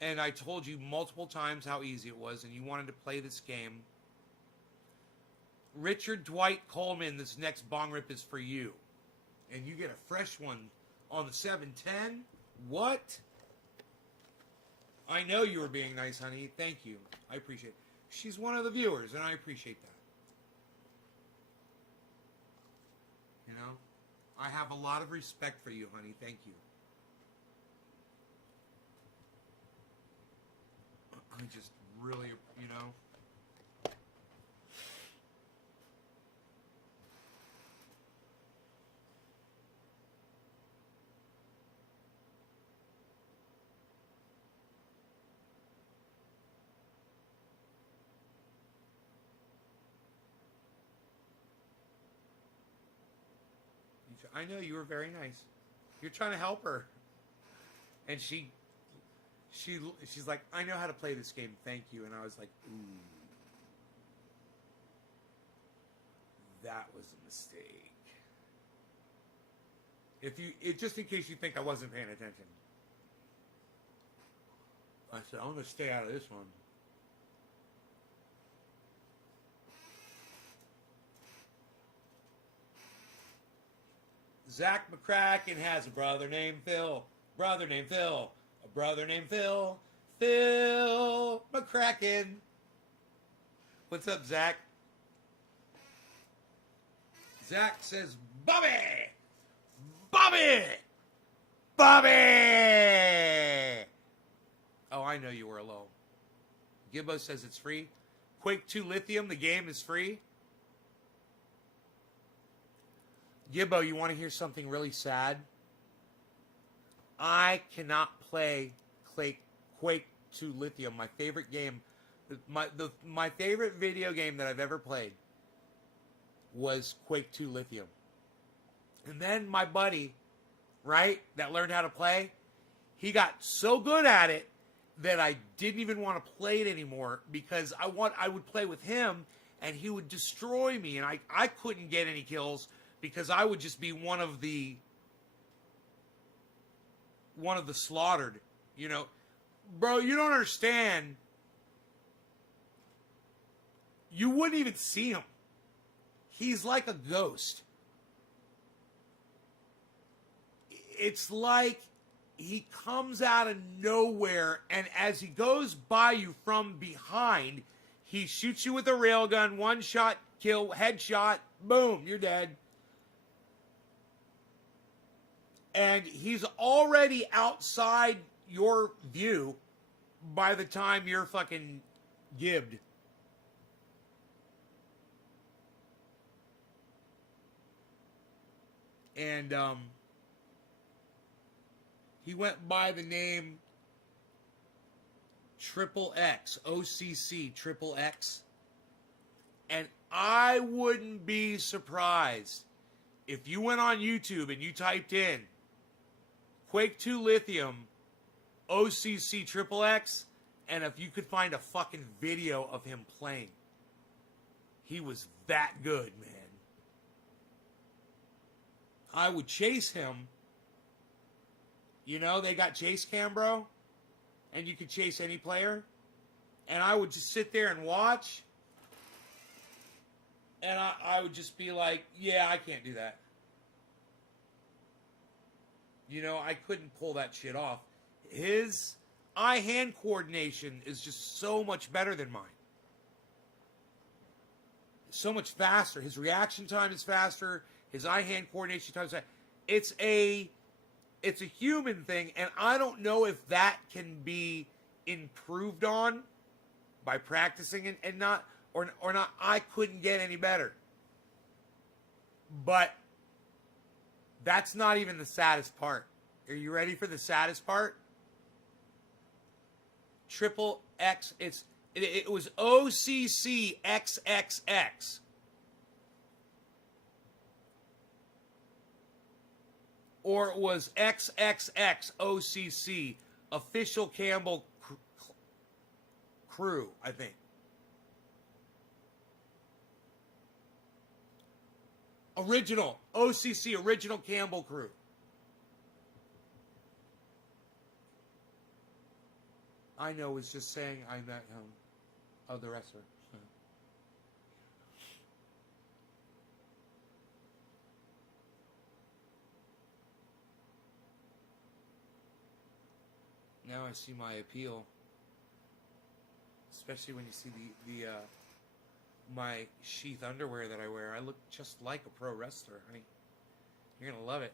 And I told you multiple times how easy it was, and you wanted to play this game. Richard Dwight Coleman, this next bong rip is for you. And you get a fresh one on the 710. What? I know you were being nice, honey. Thank you. I appreciate it. She's one of the viewers, and I appreciate that. You know? I have a lot of respect for you, honey. Thank you. I just really, you know... I know you were very nice. You're trying to help her. And she's like, I know how to play this game, thank you. And I was like, ooh. That was a mistake. Just in case you think I wasn't paying attention. I said, I'm going to stay out of this one. Zach McCracken has a brother named Phil. Brother named Phil. A brother named Phil. Phil McCracken. What's up, Zach? Zach says, Bobby! Bobby! Bobby! Oh, I know you were alone. Gibbo says it's free. Quake 2 Lithium, the game is free. Gibbo, you want to hear something really sad? I cannot play Quake 2 Lithium, my favorite game, my favorite video game that I've ever played was Quake 2 Lithium. And then my buddy, right, that learned how to play, he got so good at it that I didn't even want to play it anymore because I would play with him and he would destroy me, and I couldn't get any kills because I would just be one of the slaughtered, you know. Bro, you don't understand. You wouldn't even see him. He's like a ghost. It's like he comes out of nowhere, and as he goes by you from behind, he shoots you with a railgun, one shot, kill, headshot, boom, you're dead. And he's already outside your view by the time you're fucking gibbed. And he went by the name Triple X, OCC Triple X. And I wouldn't be surprised if you went on YouTube and you typed in Quake 2 Lithium, OCC Triple X, and if you could find a fucking video of him playing. He was that good, man. I would chase him. You know, they got chase cam, bro. And you could chase any player. And I would just sit there and watch. And I would just be like, yeah, I can't do that. You know, I couldn't pull that shit off. His eye-hand coordination is just so much better than mine. So much faster. His reaction time is faster. His eye-hand coordination time is faster. It's a human thing, and I don't know if that can be improved on by practicing and not, or not. I couldn't get any better. But that's not even the saddest part. Are you ready for the saddest part? Triple X. It was OCC XXX. Or it was XXX OCC, official Campbell crew, I think. Original, OCC, original Campbell crew. I know, it's just saying I met him. Oh, the wrestler. Now I see my appeal, especially when you see the my sheath underwear that I wear. I look just like a pro wrestler, honey. You're gonna love it.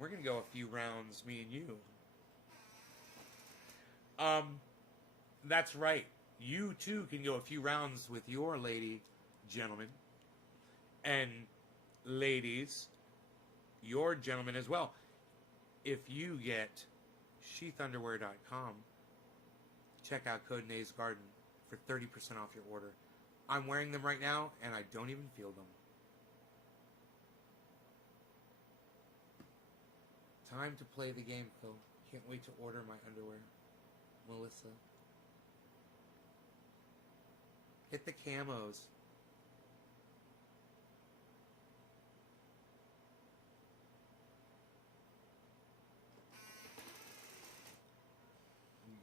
We're gonna go a few rounds, me and you. That's right. You too can go a few rounds with your lady, gentlemen, and ladies, your gentlemen as well. If you get sheathunderwear.com, check out code Nays Garden for 30% off your order. I'm wearing them right now, and I don't even feel them. Time to play the game, Phil. Can't wait to order my underwear. Melissa. Hit the camos.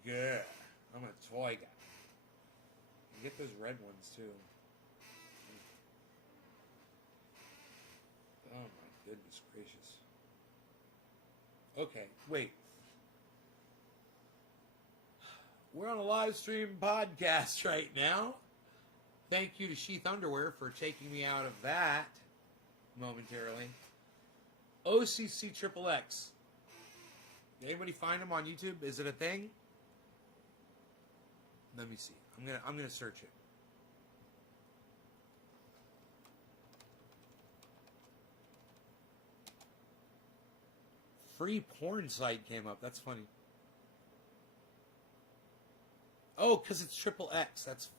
Good. I'm a toy guy. You get those red ones too. Oh my goodness gracious. Okay, wait. We're on a live stream podcast right now. Thank you to Sheath Underwear for taking me out of that momentarily. OCC Triple X. Anybody find them on YouTube? Is it a thing? Let me see. I'm gonna search it. Free porn site came up. That's funny. Oh, because it's triple X. That's.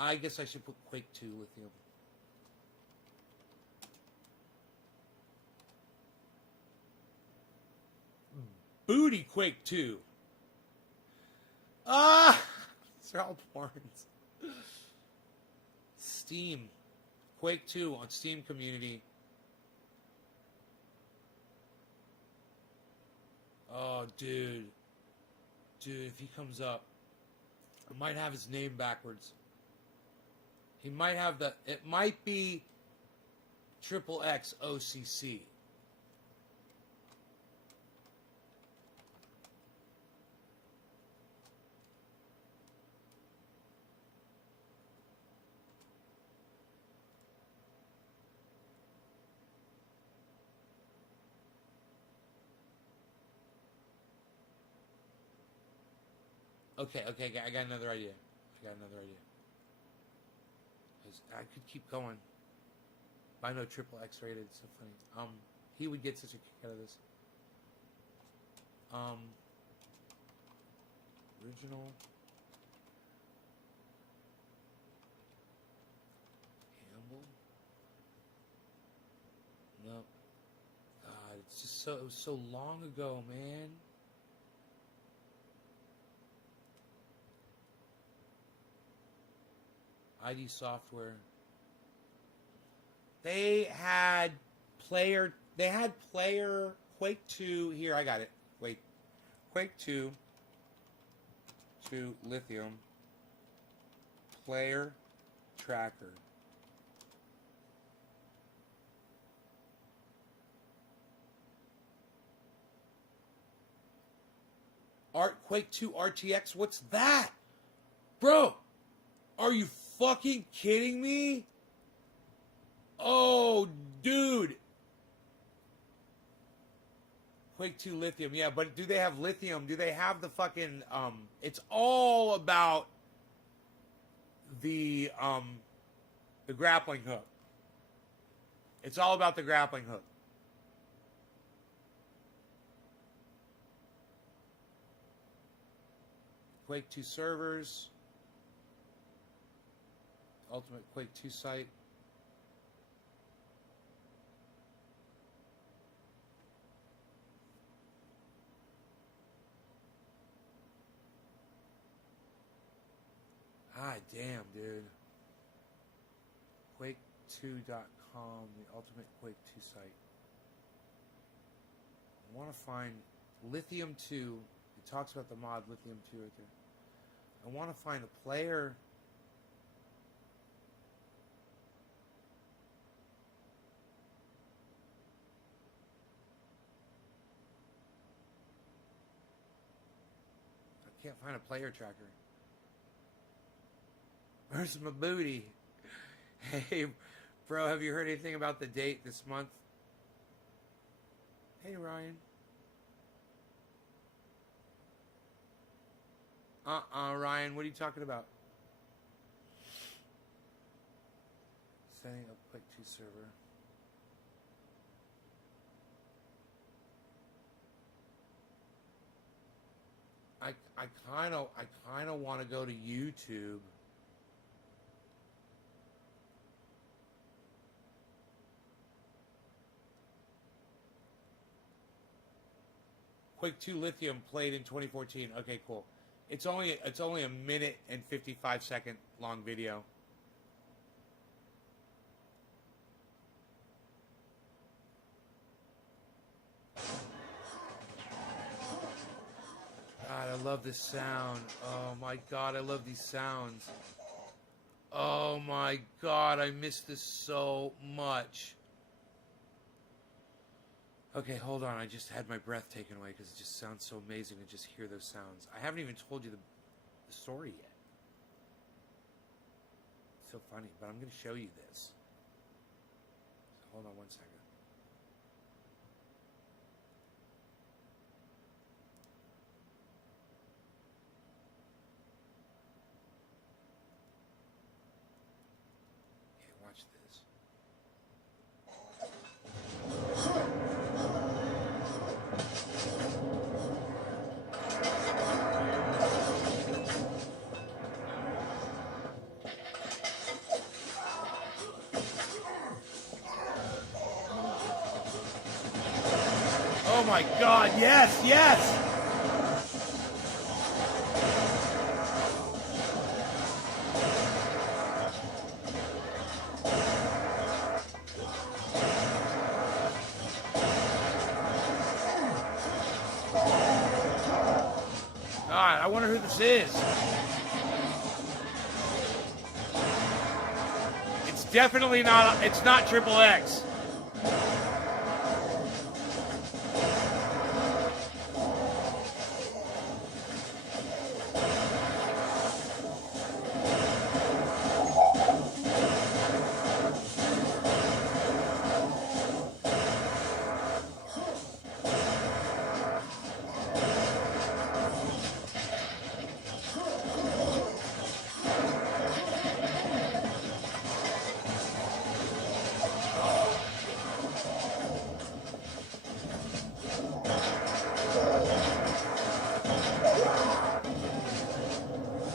I guess I should put Quake 2 lithium. Booty Quake 2. Ah! These are all porns. Steam. Quake 2 on Steam community. Oh, dude. Dude, if he comes up, I might have his name backwards. He might have the... It might be Triple X OCC. Okay, I got another idea. I could keep going. I know Triple X rated. It's so funny. He would get such a kick out of this. Original. Campbell. Nope. God, it's just so. It was so long ago, man. ID Software. They had player Quake 2 here. I got it. Wait. Quake 2 to Lithium player tracker. Quake 2 RTX. What's that? Bro, are you fucking kidding me? Oh, dude. Quake 2 lithium. Yeah, but do they have lithium? Do they have the fucking it's all about the grappling hook. It's all about the grappling hook. Quake 2 servers. Ultimate Quake 2 site. Ah, damn, dude. Quake2.com, the Ultimate Quake 2 site. I want to find Lithium 2. It talks about the mod Lithium 2 right there. I want to find a player. I can't find a player tracker. Where's my booty? Hey, bro, have you heard anything about the date this month? Hey, Ryan. Ryan, what are you talking about? Setting up Quake 2 server. I kind of want to go to YouTube. Quake 2 Lithium played in 2014. Okay, cool. It's only a minute and 55-second long video. God, I love this sound. Oh my God, I love these sounds. Oh my God, I miss this so much. Okay, hold on. I just had my breath taken away because it just sounds so amazing to just hear those sounds. I haven't even told you the story yet. It's so funny, but I'm going to show you this. So hold on 1 second. Okay, watch this. my God, yes, yes! God, I wonder who this is. It's definitely not, it's not Triple X.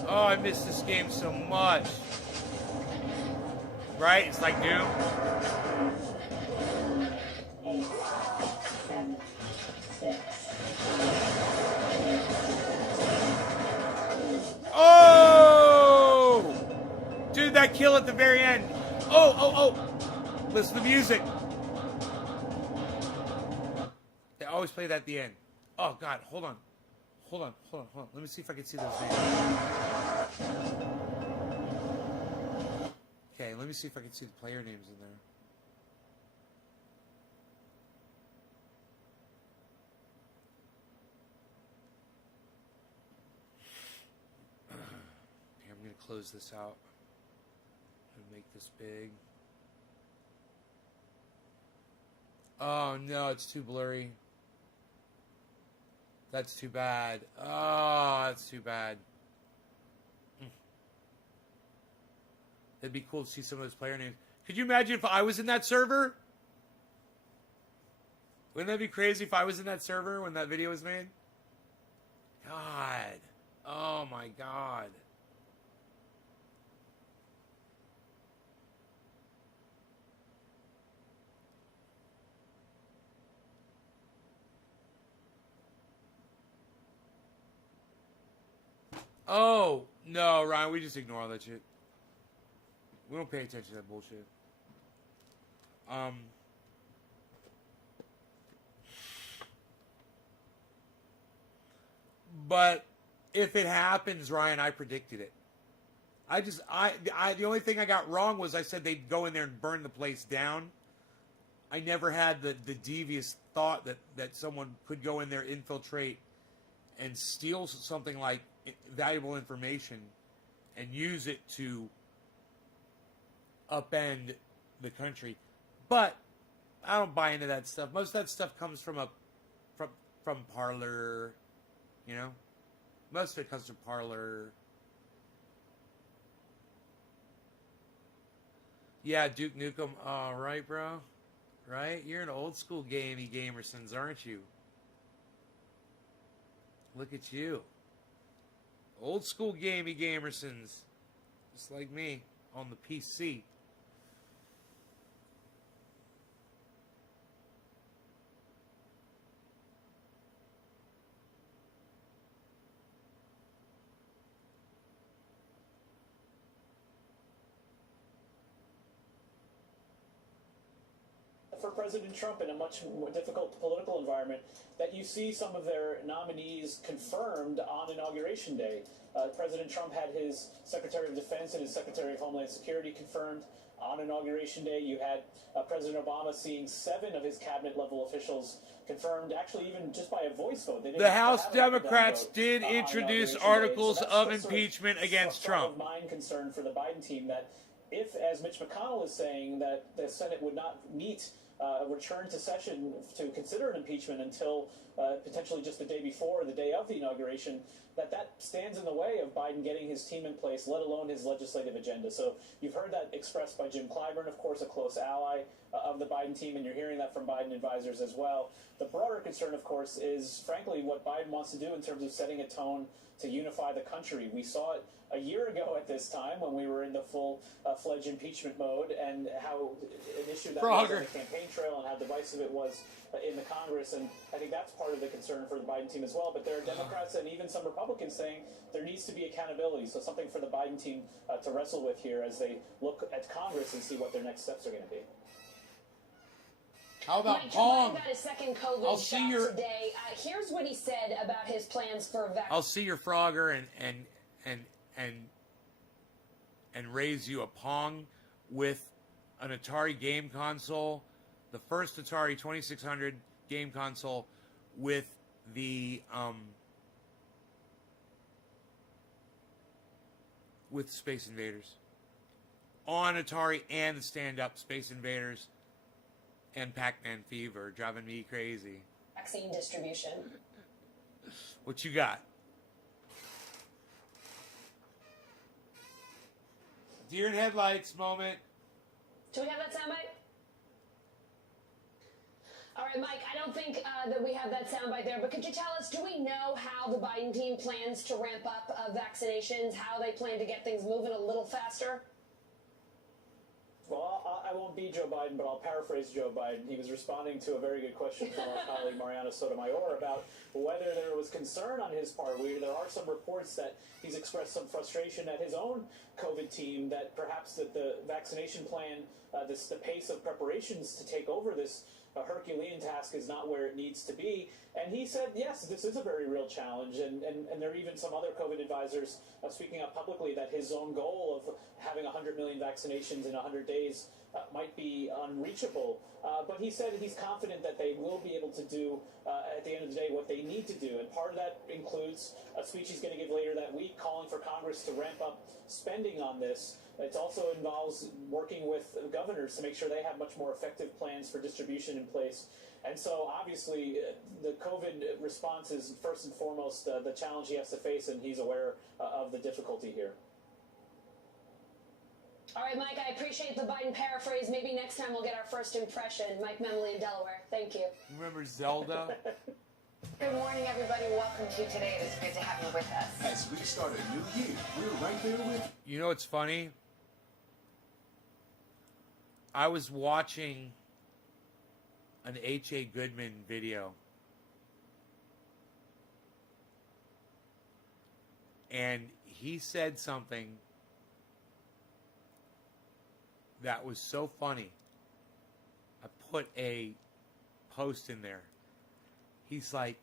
Oh, I miss this game so much. Right? It's like Doom. Oh! Dude, that kill at the very end. Oh, oh, oh. Listen to the music. They always play that at the end. Oh, God. Hold on. Hold on. Hold on. Hold on. Let me see if I can see those names. Okay, let me see if I can see the player names in there. Okay, I'm going to close this out and make this big. Oh, no, it's too blurry. That's too bad. Oh, that's too bad. It'd be cool to see some of those player names. Could you imagine if I was in that server? Wouldn't that be crazy if I was in that server when that video was made? God. Oh, my God. Oh, no, Ryan, we just ignore all that shit. We don't pay attention to that bullshit. But if it happens, Ryan, I predicted it. The only thing I got wrong was I said they'd go in there and burn the place down. I never had the devious thought that someone could go in there, infiltrate, and steal something like valuable information and use it to upend the country. But I don't buy into that stuff. Most of that stuff comes from Parler, you know? Most of it comes from Parler. Yeah, Duke Nukem. Oh, right, bro. Right? You're an old school gamey Gamersons, aren't you? Look at you. Old school gamey Gamersons. Just like me on the PC. For President Trump in a much more difficult political environment, that you see some of their nominees confirmed on Inauguration Day. President Trump had his Secretary of Defense and his Secretary of Homeland Security confirmed on Inauguration Day. You had President Obama seeing 7 of his cabinet-level officials confirmed, actually even just by a voice vote. The House Democrats did introduce articles of impeachment against Trump. Mine concern for the Biden team that if, as Mitch McConnell is saying, that the Senate would not meet return to session to consider an impeachment until potentially just the day before or the day of the inauguration, that stands in the way of Biden getting his team in place, let alone his legislative agenda. So you've heard that expressed by Jim Clyburn, of course, a close ally of the Biden team, and you're hearing that from Biden advisors as well. The broader concern, of course, is frankly what Biden wants to do in terms of setting a tone to unify the country. We saw it a year ago at this time when we were in the full-fledged impeachment mode, and how an issue that was on the campaign trail and how divisive it was in the Congress. And I think that's part of the concern for the Biden team as well. But there are Democrats and even some Republicans saying there needs to be accountability. So something for the Biden team to wrestle with here as they look at Congress and see what their next steps are going to be. How about Mike Pong? Joe Biden got his second COVID I'll see shot your- today. Here's what he said about his plans for vaccine. I'll see your Frogger and raise you a Pong with an Atari game console, the first Atari 2600 game console with the with Space Invaders on Atari, and the stand-up Space Invaders and Pac-Man Fever, driving me crazy. Vaccine distribution. What you got? Deer in headlights moment. Do we have that soundbite? All right, Mike, I don't think that we have that soundbite there, but could you tell us, do we know how the Biden team plans to ramp up vaccinations, how they plan to get things moving a little faster? Well, I won't be Joe Biden, but I'll paraphrase Joe Biden. He was responding to a very good question from our colleague Mariana Sotomayor about whether there was concern on his part. There are some reports that he's expressed some frustration at his own COVID team, that perhaps that the vaccination plan, the pace of preparations to take over this Herculean task is not where it needs to be. And he said, yes, this is a very real challenge. And there are even some other COVID advisors speaking up publicly that his own goal of having 100 million vaccinations in 100 days might be unreachable. But he said he's confident that they will be able to do, at the end of the day, what they need to do. And part of that includes a speech he's going to give later that week calling for Congress to ramp up spending on this. It also involves working with governors to make sure they have much more effective plans for distribution in place. And so, obviously, the COVID response is first and foremost the challenge he has to face, and he's aware of the difficulty here. All right, Mike, I appreciate the Biden paraphrase. Maybe next time we'll get our first impression. Mike Memley in Delaware. Thank you. Remember Zelda? Good morning, everybody. Welcome to today. It is good to have you with us. As we start a new year, we're right there with you. You know what's funny? I was watching an H.A. Goodman video, and he said something that was so funny. I put a post in there. He's like,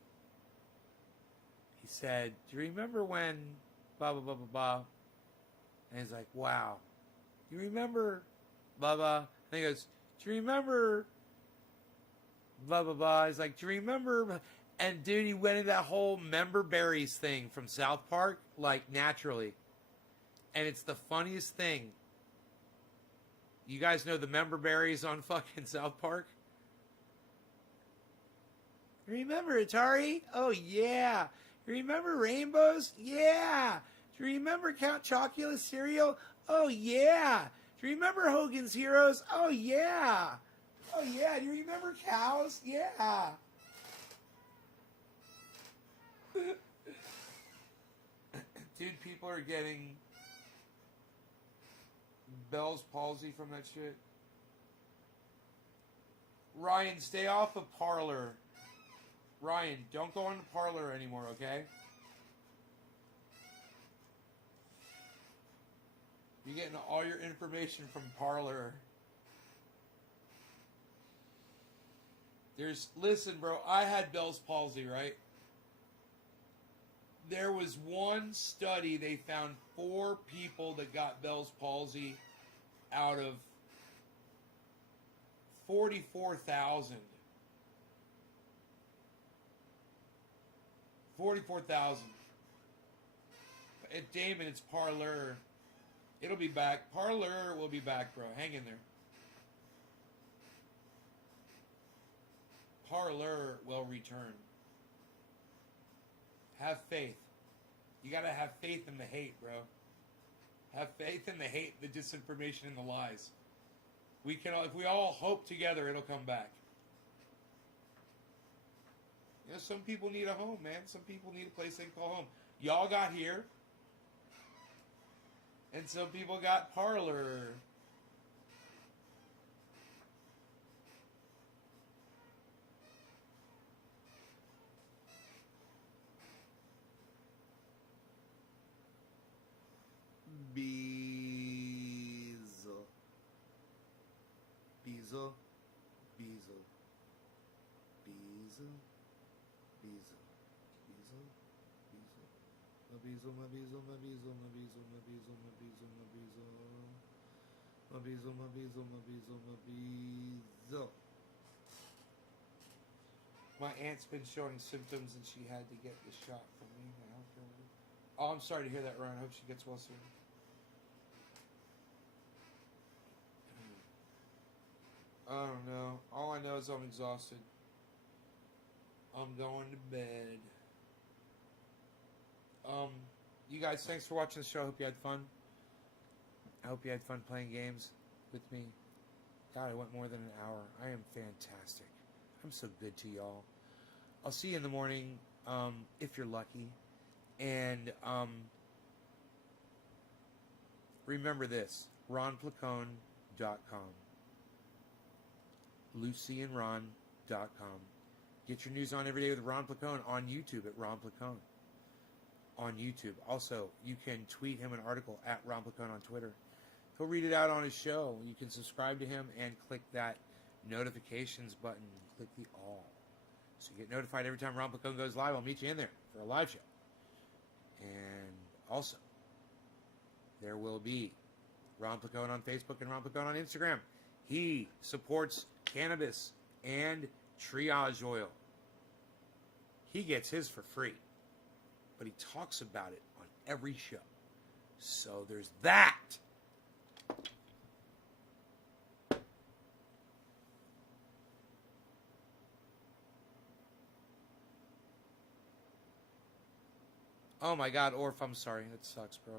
he said, do you remember when blah, blah, blah, blah, blah? And he's like, wow. You remember blah, blah? And he goes, do you remember blah, blah, blah? He's like, do you remember? And dude, he went into that whole member berries thing from South Park, like naturally. And it's the funniest thing. You guys know the member berries on fucking South Park? You remember Atari? Oh, yeah. You remember rainbows? Yeah. Do you remember Count Chocula cereal? Oh, yeah. Do you remember Hogan's Heroes? Oh, yeah. Oh, yeah. Do you remember cows? Yeah. Dude, people are getting Bell's palsy from that shit. Ryan, stay off of Parlor. Ryan, don't go on to Parlor anymore, okay? You're getting all your information from Parlor. Listen, bro, I had Bell's palsy, right? There was one study, they found 4 people that got Bell's palsy out of 44,000. 44,000. Damon, it's Parlor. It'll be back. Parlor will be back, bro. Hang in there. Parlor will return. Have faith. You gotta have faith in the hate, bro. Have faith in the hate, the disinformation, and the lies. We can, if we all hope together, it'll come back. You know, some people need a home, man. Some people need a place they can call home. Y'all got here. And some people got Parlor. Beezle. Beezle. Beezle. Beezle. Beezle. Beezle. Beezle. My beezle, my beezle, my beezle, my beezle, my beezle, my beezle, my beezle. My beezle, my beezle, my beezle, my beezle. My aunt's been showing symptoms and she had to get the shot from me. I helped her with it. Oh, I'm sorry to hear that, Ryan. I hope she gets well soon. I don't know. All I know is I'm exhausted. I'm going to bed. You guys, thanks for watching the show. I hope you had fun. I hope you had fun playing games with me. God, I went more than an hour. I am fantastic. I'm so good to y'all. I'll see you in the morning, if you're lucky. And remember this, ronplacone.com. LucyandRon.com. Get your news on every day with Ron Placone on YouTube at Ron Placone. On YouTube. Also, you can tweet him an article at Ron Placone on Twitter. He'll read it out on his show. You can subscribe to him and click that notifications button. Click the all. So you get notified every time Ron Placone goes live. I'll meet you in there for a live show. And also, there will be Ron Placone on Facebook and Ron Placone on Instagram. He supports cannabis and triage oil. He gets his for free. But he talks about it on every show. So there's that. Oh my God, Orf, I'm sorry. That sucks, bro.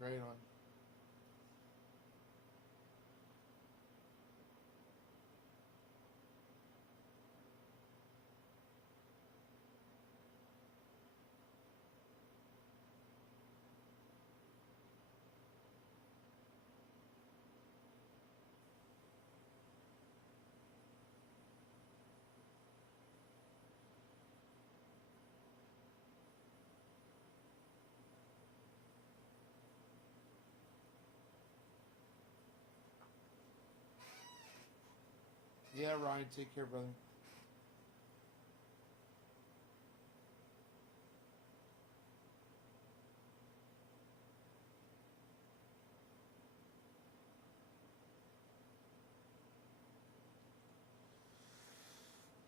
Right on. Yeah, Ryan, take care, brother.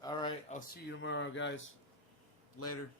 All right, I'll see you tomorrow, guys. Later.